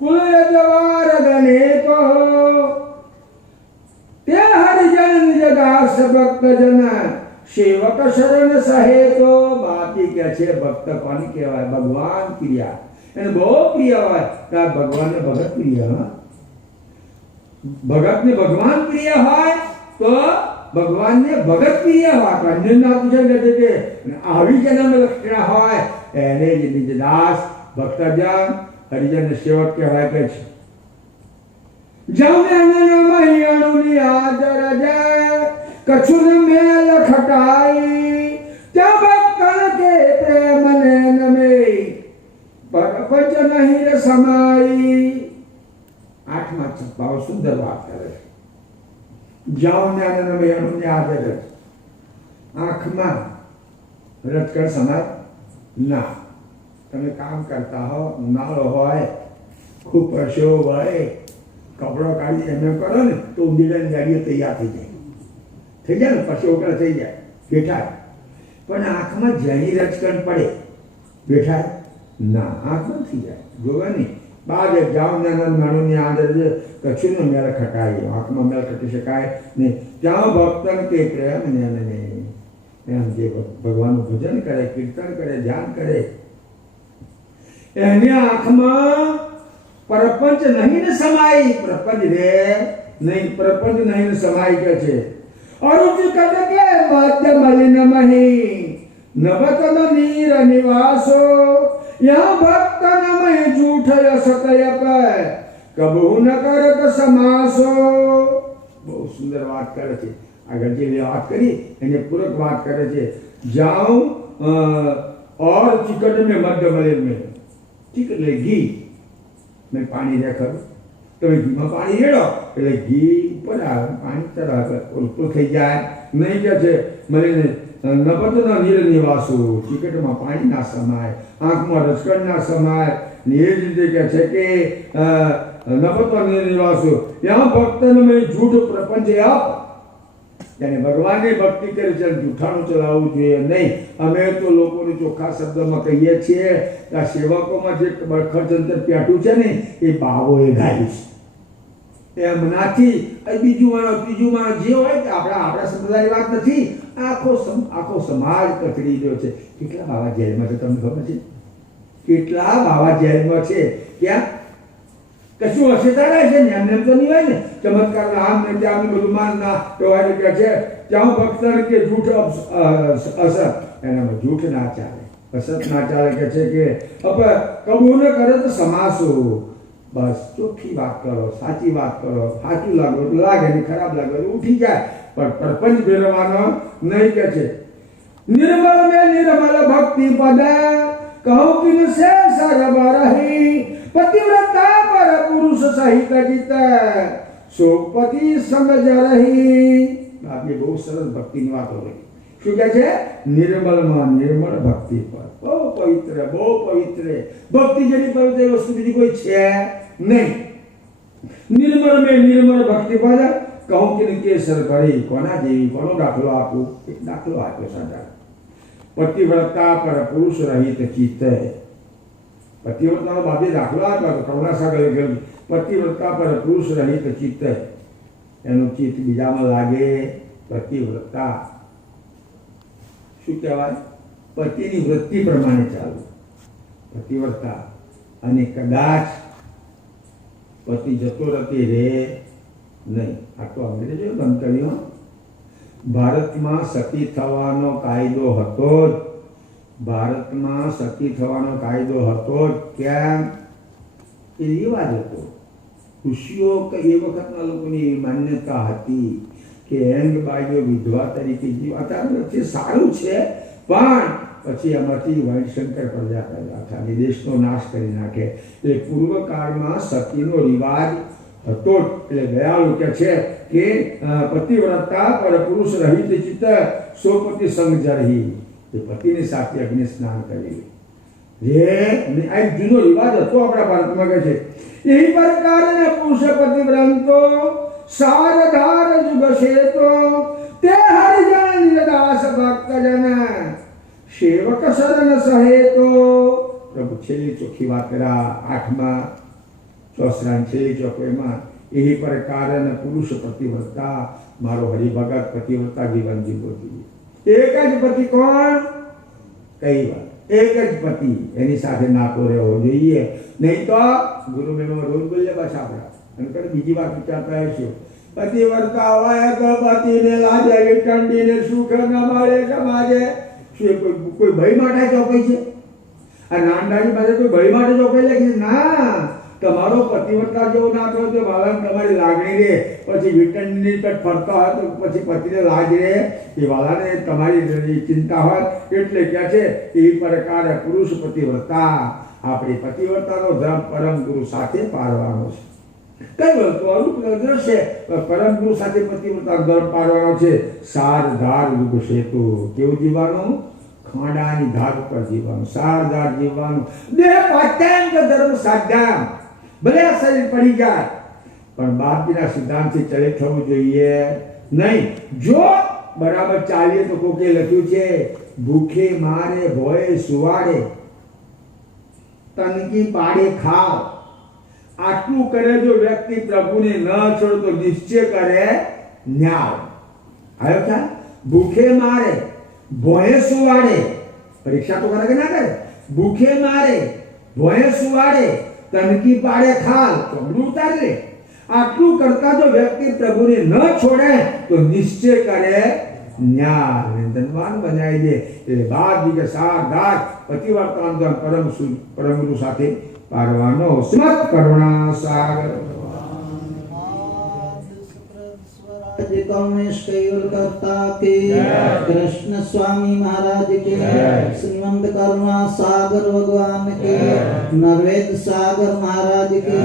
કુલ જવાર ગને કો તે હરિજન જગાસ ભક્ત જન સેવક શરણ સહે. તો બાપજી કહે છે ભક્ત કોને કહેવાય? ભગવાન પ્રિયા. એને બહુ પ્રિય હોય કે આ ભગવાનને ભગત પ્રિય. ભગતને ભગવાન પ્રિય હોય તો ભગવાનને ભગત પ્રિય હોય. અન્ય ના પૂછે કે આવી જન્મ લક્ષણ હોય એને જ નિજદાસ ભક્તજન હરિજન સેવક કહેવાય. કે છે જમન મહિયાણુની આદર જય કછુન મેલ ખટાઈ ત્યાં ભક્તન કે પ્રેમ ને નમે પરપંચ નહીં સમાઈ. 8મા છપ્પાઓ સુંદર વાત કરે છે. જાઓ જ્ઞાન મહિયાણુની આદર. આંખમાં રજકણ સમાય ના. તમે કામ કરતા હો, ઉનાળો હોય, ખૂબ પરસેવો વળે, કપડો કાઢી એમ કરો ને તો ઊંડીની ગાડીઓ તૈયાર થઈ જાય ને, પરસેવો કરે થઈ જાય, બેઠાય. પણ આંખમાં જેની રજકણ પડે બેઠાય ના, આંખમાં થઈ જાય. જોવે નહીં બાદ જાઓ નાણુની આદર છે કચ્છનો મેળ ખટાય. આંખમાં મેળ ખટી શકાય નહીં. ત્યાં ભક્તન કે પ્રેમ ને એમ જે ભગવાનનું ભજન કરે, કીર્તન કરે, ધ્યાન કરે એની આંખમાં પરપંચ નહીં ને સમાય. પ્રપંચ રે નહીં, પ્રપંચ નહીં ને સમાય. કે છે અરુચિ કદ કે મધ્ય મલિન મહી નવતન નીર નિવાસો યા ભક્તન મહી જૂઠ સતય પર કબહુ ન કરત સમાસો. બહુ સુંદર વાત કરે છે. આગળ જે વાત કરી એને પૂરક વાત કરે છે. જાઉં और चिकन में मध्य मलिन में चिकन એટલે ઘી મેં પાણી રેખર તમે ઘીમાં પાણી રેડો એટલે ઘી ઉપર આવે, પાણી તરફ ઉલટું થઈ જાય નહીં. કે છે મલિન નપતના નીર નિવાસો. ચિકટમાં પાણી ના સમાય, આંખમાં રસકણ ના સમાય. ને એ જ રીતે કહે છે કે નપતના નીર નિવાસો યા ભક્તન મેં જૂઠ પ્રપંચ આપ. यानी ભગવાનની ભક્તિ કરી છે, જૂઠાણું ચલાવવું જોઈએ નહીં. અમે તો લોકોને ચોખ્ખા શબ્દમાં કહીએ છીએ કે આ સેવકોમાં જે બળખરજંતર પેટું છે ને એ બાવોએ ગાયું છે. એમ નાથી બીજું માણસ ત્રીજું માણસ જે હોય કે આપણા સંપ્રદાયની વાત નથી. આખો સમાજ કચડી રહ્યો છે. કેટલા બાવા જેલમાં છે તમને ખબર છે? કેટલા બાવા જેલમાં છે? ક્યાં કશું હશે તારે છે ને એમને તો નહીં હોય ને. ચમત્કાર આમ ને ત્યાં બધું માન ના કહેવાય કે છે ત્યાં ભક્તર કે જૂઠ અસર એનામાં જૂઠ ના ચાલે, અસત ના ચાલે. કે છે કે કબૂ ન કરે તો સમાસો. બસ ચોખ્ખી વાત કરો, સાચી વાત કરો. સાચું લાગે તો લાગે ને ખરાબ લાગે તો ઉઠી જાય, પણ પરપંચ ફેરવાનો નહીં. કે છે નિર્મળ મેં નિર્મળ ભક્તિ પદ કહું કિન સે સરબ રહી પતિવ્રતા પર પુરુષ સહિત જીત સોપતિ સંગ જરહી. આપની બહુ સરસ ભક્તિની વાતો રહી. શું કહે છે? નિર્મળમાં નિર્મળ ભક્તિ પર. બહુ પવિત્ર ભક્તિ જેની પવિત્ર વસ્તુ બીજી કોઈ છે નહીં. નિર્મળ મેં નિર્મળ ભક્તિ પર કહું કે કેસર કરી. કોના જેવી? કોનો દાખલો આપું? એક દાખલો આપ્યો સાદા. પતિવ્રતા પર પુરુષ રહિત ચિત્ત. પતિવ્રતાનો બાબે દાખલો આપ્યો કરુણા સાગર ગયું. પતિવ્રતા પર પુરુષ રહિત ચિત્ત. એનું ચિત્ત બીજામાં લાગે. પતિવ્રતા શું કહેવાય? પતિની વૃત્તિ પ્રમાણે ચાલવું. પતિવ્રતા અને કદાચ પતિ જતો રહેતી રે નહીં. આ તો અંગ્રેજો બંધ કર્યો. ભારતમાં સતી થવાનો કાયદો હતો જ. ભારતમાં સતી થવાનો કાયદો હતો જ. કેમ? એ રિવાજ હતો. ઋષિઓ કે એ વખતના લોકોની એવી માન્યતા હતી કે હેંગબાઈઓ વિધવા તરીકે જીવાતા નથી. સારું છે, પણ પછી આમાંથી વૈશંકર પ્રજા પેદા થાય, દેશનો નાશ કરી નાખે. એટલે પૂર્વકાળમાં સતીનો રિવાજ હતો જ. એટલે દયાળુ કે છે કે પતિવ્રતા પર પુરુષ રહિત ચિત્ત સોપતિ સંગ જરહી. એ પતિની સાથે અગ્નિ સ્નાન કરી આ જૂનો રિવાજ હતો આપણા ભારતમાં. કહે છે એ પ્રકારને પુરુષ પતિવ્રતો સારધાર જુગ શેતો તે હરિજન નિરદાસ ભક્તજન સેવક સદન સહેતો. પ્રભુ છેલ્લી ચોખ્ખી વાત કર્યા 8મા ચોસરાની છેલ્લી ચોપડીમાં. એ પ્રકારને પુરુષ પતિવ્રતા, મારો હરિભગત પતિવ્રતા જીવન જીવવો જોઈએ. એક જ પતિ કોણ? કૈવલ. એક જ પતિ, એની સાથે નાતો રહેવો જોઈએ. નહીં તો ગુરુ મેળમાં રોજ બોલીએ બસ આપણા. અને કઈ બીજી વાત વિચારતા હશો, પતિવ્રતા હોય તો પતિને લાજે વિટંડીને સુખ ન મળે સમાજે. શું એ કોઈ ભય માટે ચોપાઈ છે? આ નાનડાની પાસે કોઈ ભય માટે ચોપાઈ લે કે ના, તમારો પતિવ્રતા જેવો ના થયો તો વાલાને તમારી લાગણી રહે. પછી વિટંડીની પેટ ફરતા હોય તો પછી પતિને લાજ રહે, એ વાલાને તમારી ચિંતા હોય. એટલે કહે છે એ પ્રકારે પુરુષ પતિવ્રતા. આપણી પતિવ્રતાનો ધર્મ પરમ ગુરુ સાથે પાળવાનો છે. કઈ વસ્તુ અરૂપ દ્રશ્ય પરમ ગુરુ સાથે પતિવ્રતા ધર્મ પાળવાનો છે. સાર ધાર યુગ સેતુ. કેવું જીવવાનું? ખાંડાની ધાર ઉપર જીવવાનું, સારધાર જીવવાનું. દેહ અત્યંત ધર્મ સાધ્યા. ભલે આ શરીર પડી જાય પણ બાપજીના સિદ્ધાંતથી ચલિત થવું જોઈએ નહીં. જો બરાબર ચાલીએ તો કોકે લખ્યું છે ભૂખે મારે ભોય સુવાડે તનકી પાડે ખાવ. આટલું કરે જો વ્યક્તિ પ્રભુને ન છોડે તો નિશ્ચય કરે ન્યાય. આવ્યો ખ્યાલ? ભૂખે મારે ભોય સુવાડે. પરીક્ષા તો કરે કે ના કરે? ભૂખે મારે ભોય સુવાડે તનકી પાડે ખાલ. તો ઉતારી લે. આટલું કરતા જો વ્યક્તિ પ્રભુને ન છોડે તો નિશ્ચય કરે ન્યાય, ધનવાન બનાવી દે. એટલે બાદ કે સારધાર પતિવ્રતા પરમ ગુરુ સાથે પારવાનો. સ્મત કરુણા સાગર कौमेश कैवल करता के कृष्ण स्वामी महाराज के श्रीमंत करुणा सागर भगवान के नरवेद सागर महाराज के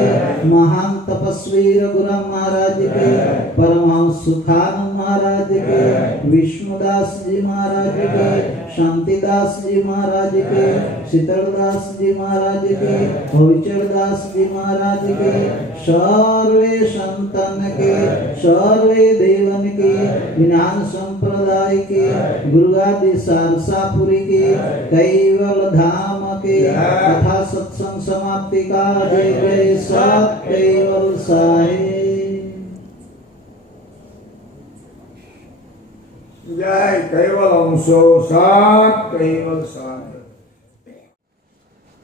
महान तपस्वी रघुराम महाराज के परमहंस सुखानंद महाराज के विष्णुदास जी महाराज के शांतिदास जी महाराज के शीतलदास जी महाराज के होविचरदास जी महाराज के सर्वे संतन के सर्वे देवन के विज्ञान संप्रदाय के गुरुगादी सारसापुरी के कैवल धाम के तथा सत्संग समाप्ति का जय जय सत कैवल साहेब. जय कैवल अंशो सात कैवल साहेब.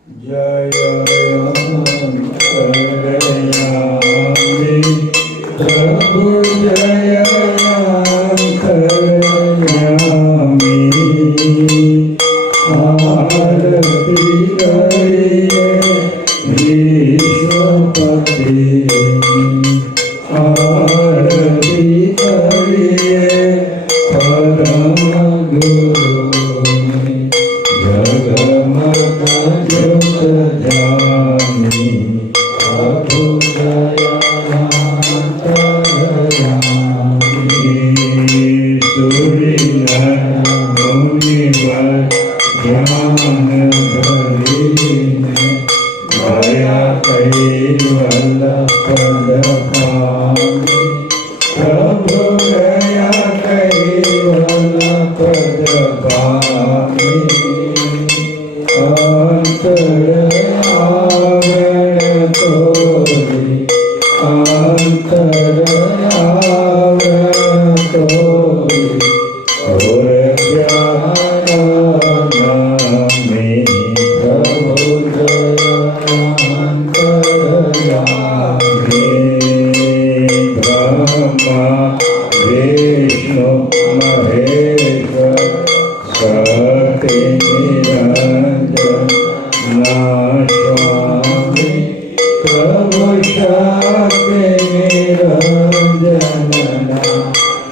जय प्रभु जय आरती करिए विश्वपति आरती करिए परम गुरु जगमग ज्योत जानी प्रभु जय प्रभु પ્રભુ શક્તિ નિરંજન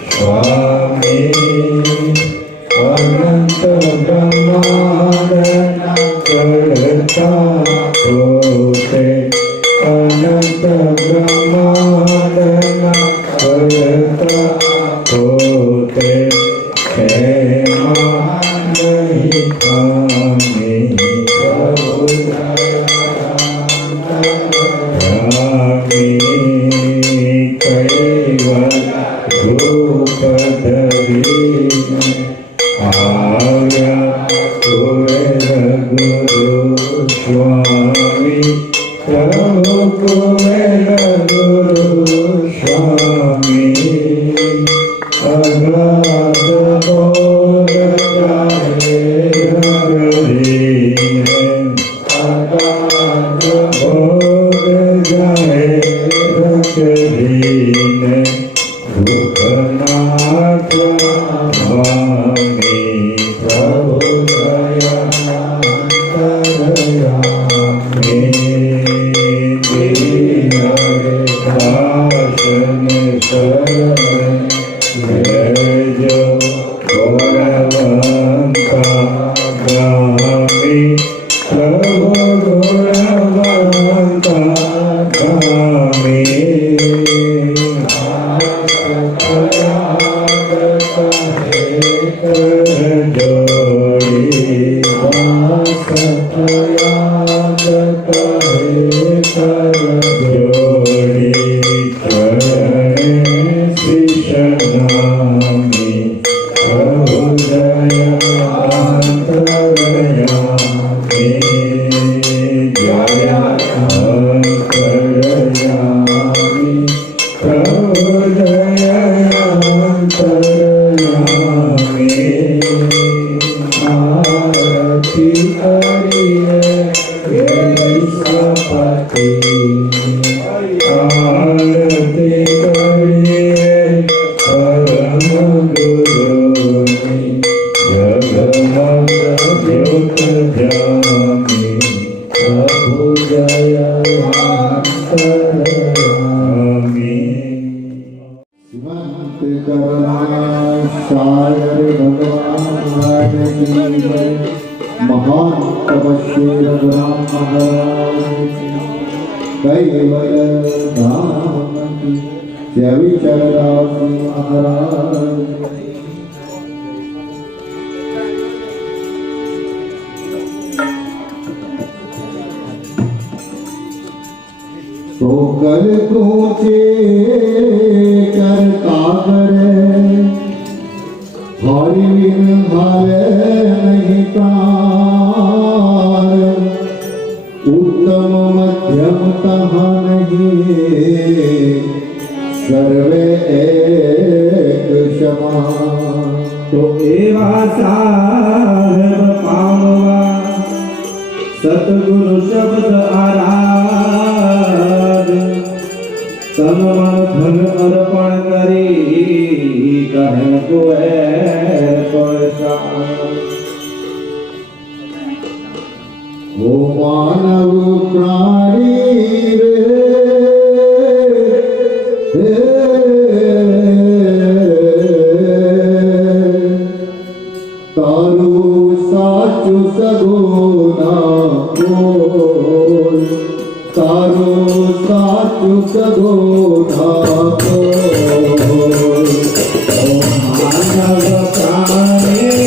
સ્વામી અનંત બ્રહ્માંડના કરતા પોતે અનંત બ્રહ્માંડના કરતા પોતે એમાં નહીં પામી પ્રભુ રામી કૈવલ રૂપ ધરીને આવ્યા કુબેર ગુરુ સ્વામી પ્રભુ કુબેર ગુરુ સ્વામી અગાધ બોધ જાહેર કરીને અગાધ બોધ જાહેર કરીને ભૂખનાથ સ્વામી પ્રભુ महान तपस्वी रघुराम महाराज कैवल धाम की जय चरदास महाराज। तो कर पूछे करता करे हरि बिन भावे नहीं पार उत्तम मध्यम तहाँ नहीं सर्वे एक समान। तो एवा साधन पामवा सतगुरु शब्द आराध तन मन धन अर्पण करी कहे को ओ मानव प्राणी रे तारू साचु सगुना बोल तारू साचु सगुना बोल ओ मानव प्राणी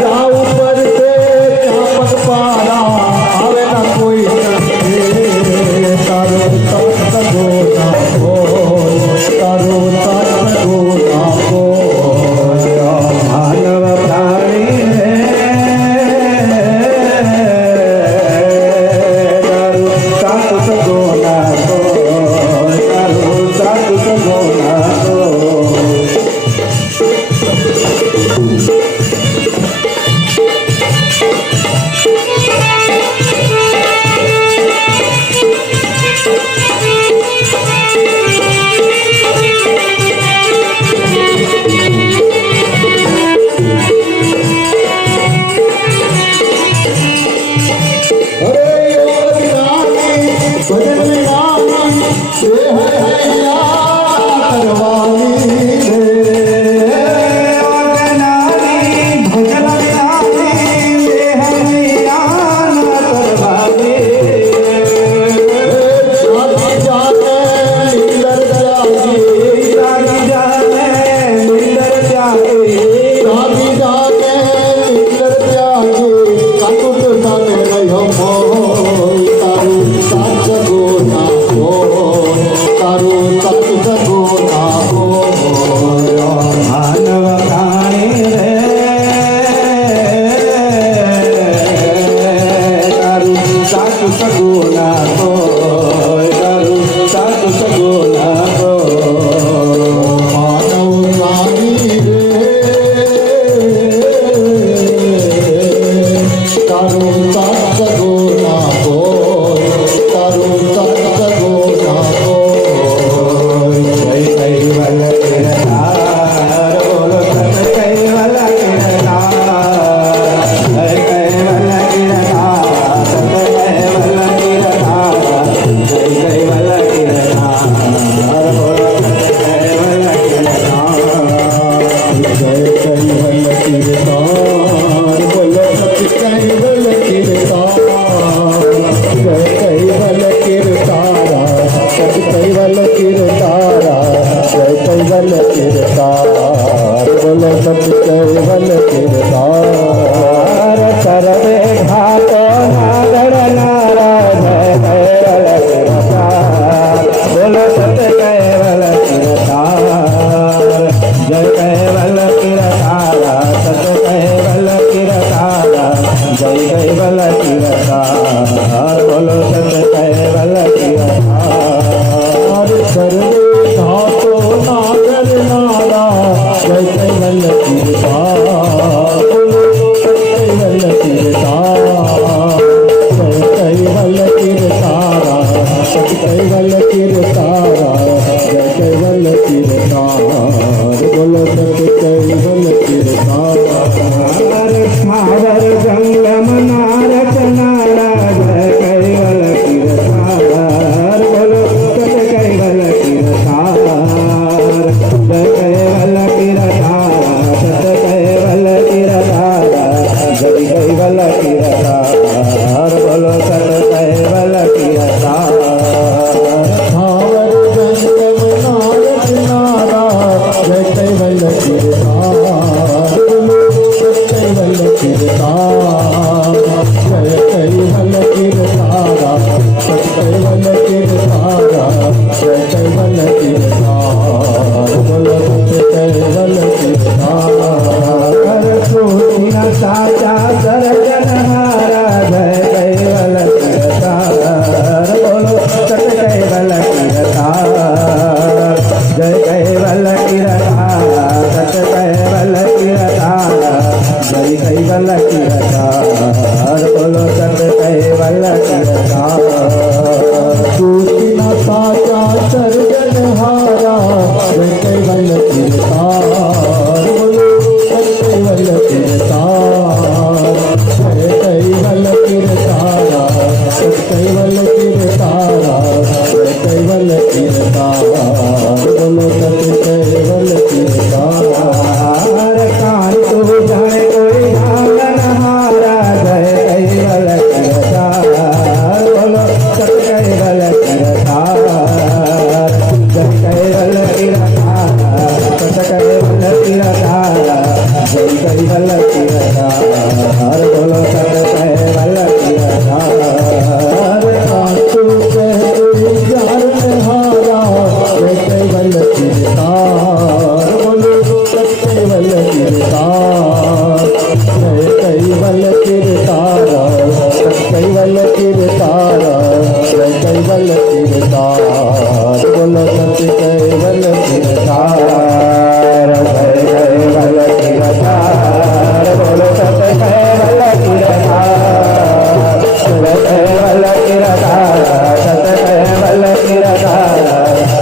जाऊ पर कीर्तार जय कैवल कीर्तारा सत कैवल कीर्तारा जय कैवल कीर्तार बोलो सत कैवल कीर्तार कोटि न साचा सर्वजनहारा जय कैवल कीर्तार बोलो सत कैवल कीर्तार जय कैवल कीर्तार सत कैवल कीर्तार जय कैवल कीर्तार बोलो सत कैवल कीर्तार कोटि न साचा सर्वजनहारा जय कैवल कीर्तार बोलो सत कैवल कीर्तार जय कैवल कीर्तारा सत कैवल कीर्तारा जय कैवल कीर्तार बोलो सत कैवल कीर्तार कान तो जाने कोई नाम नहारा जय कैवल कीर्तार बोलो सत कैवल कीर्तार जय कैवल कीर्तार सत कैवल कीर्तार जय कैवल कीर्तार बोलो सत कैवल कीर्तार आंसू कह कोई जान हारा जय कैवल कीर्तार बोलो सत कैवल कीर्तार जय कैवल कीर्तारा सत कैवल कीर्तारा जय कैवल कीर्तार बोलो सत कैवल कीर्तार जय कैवल कीर्तार बोलो सत कैवल कीर्तार जय कैवल कीर्तार सत कैवल कीर्तार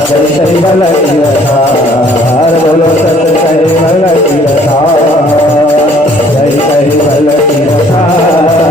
जय कैवल कीर्तार बोलो सत कैवल कीर्तार जय कैवल कीर्तार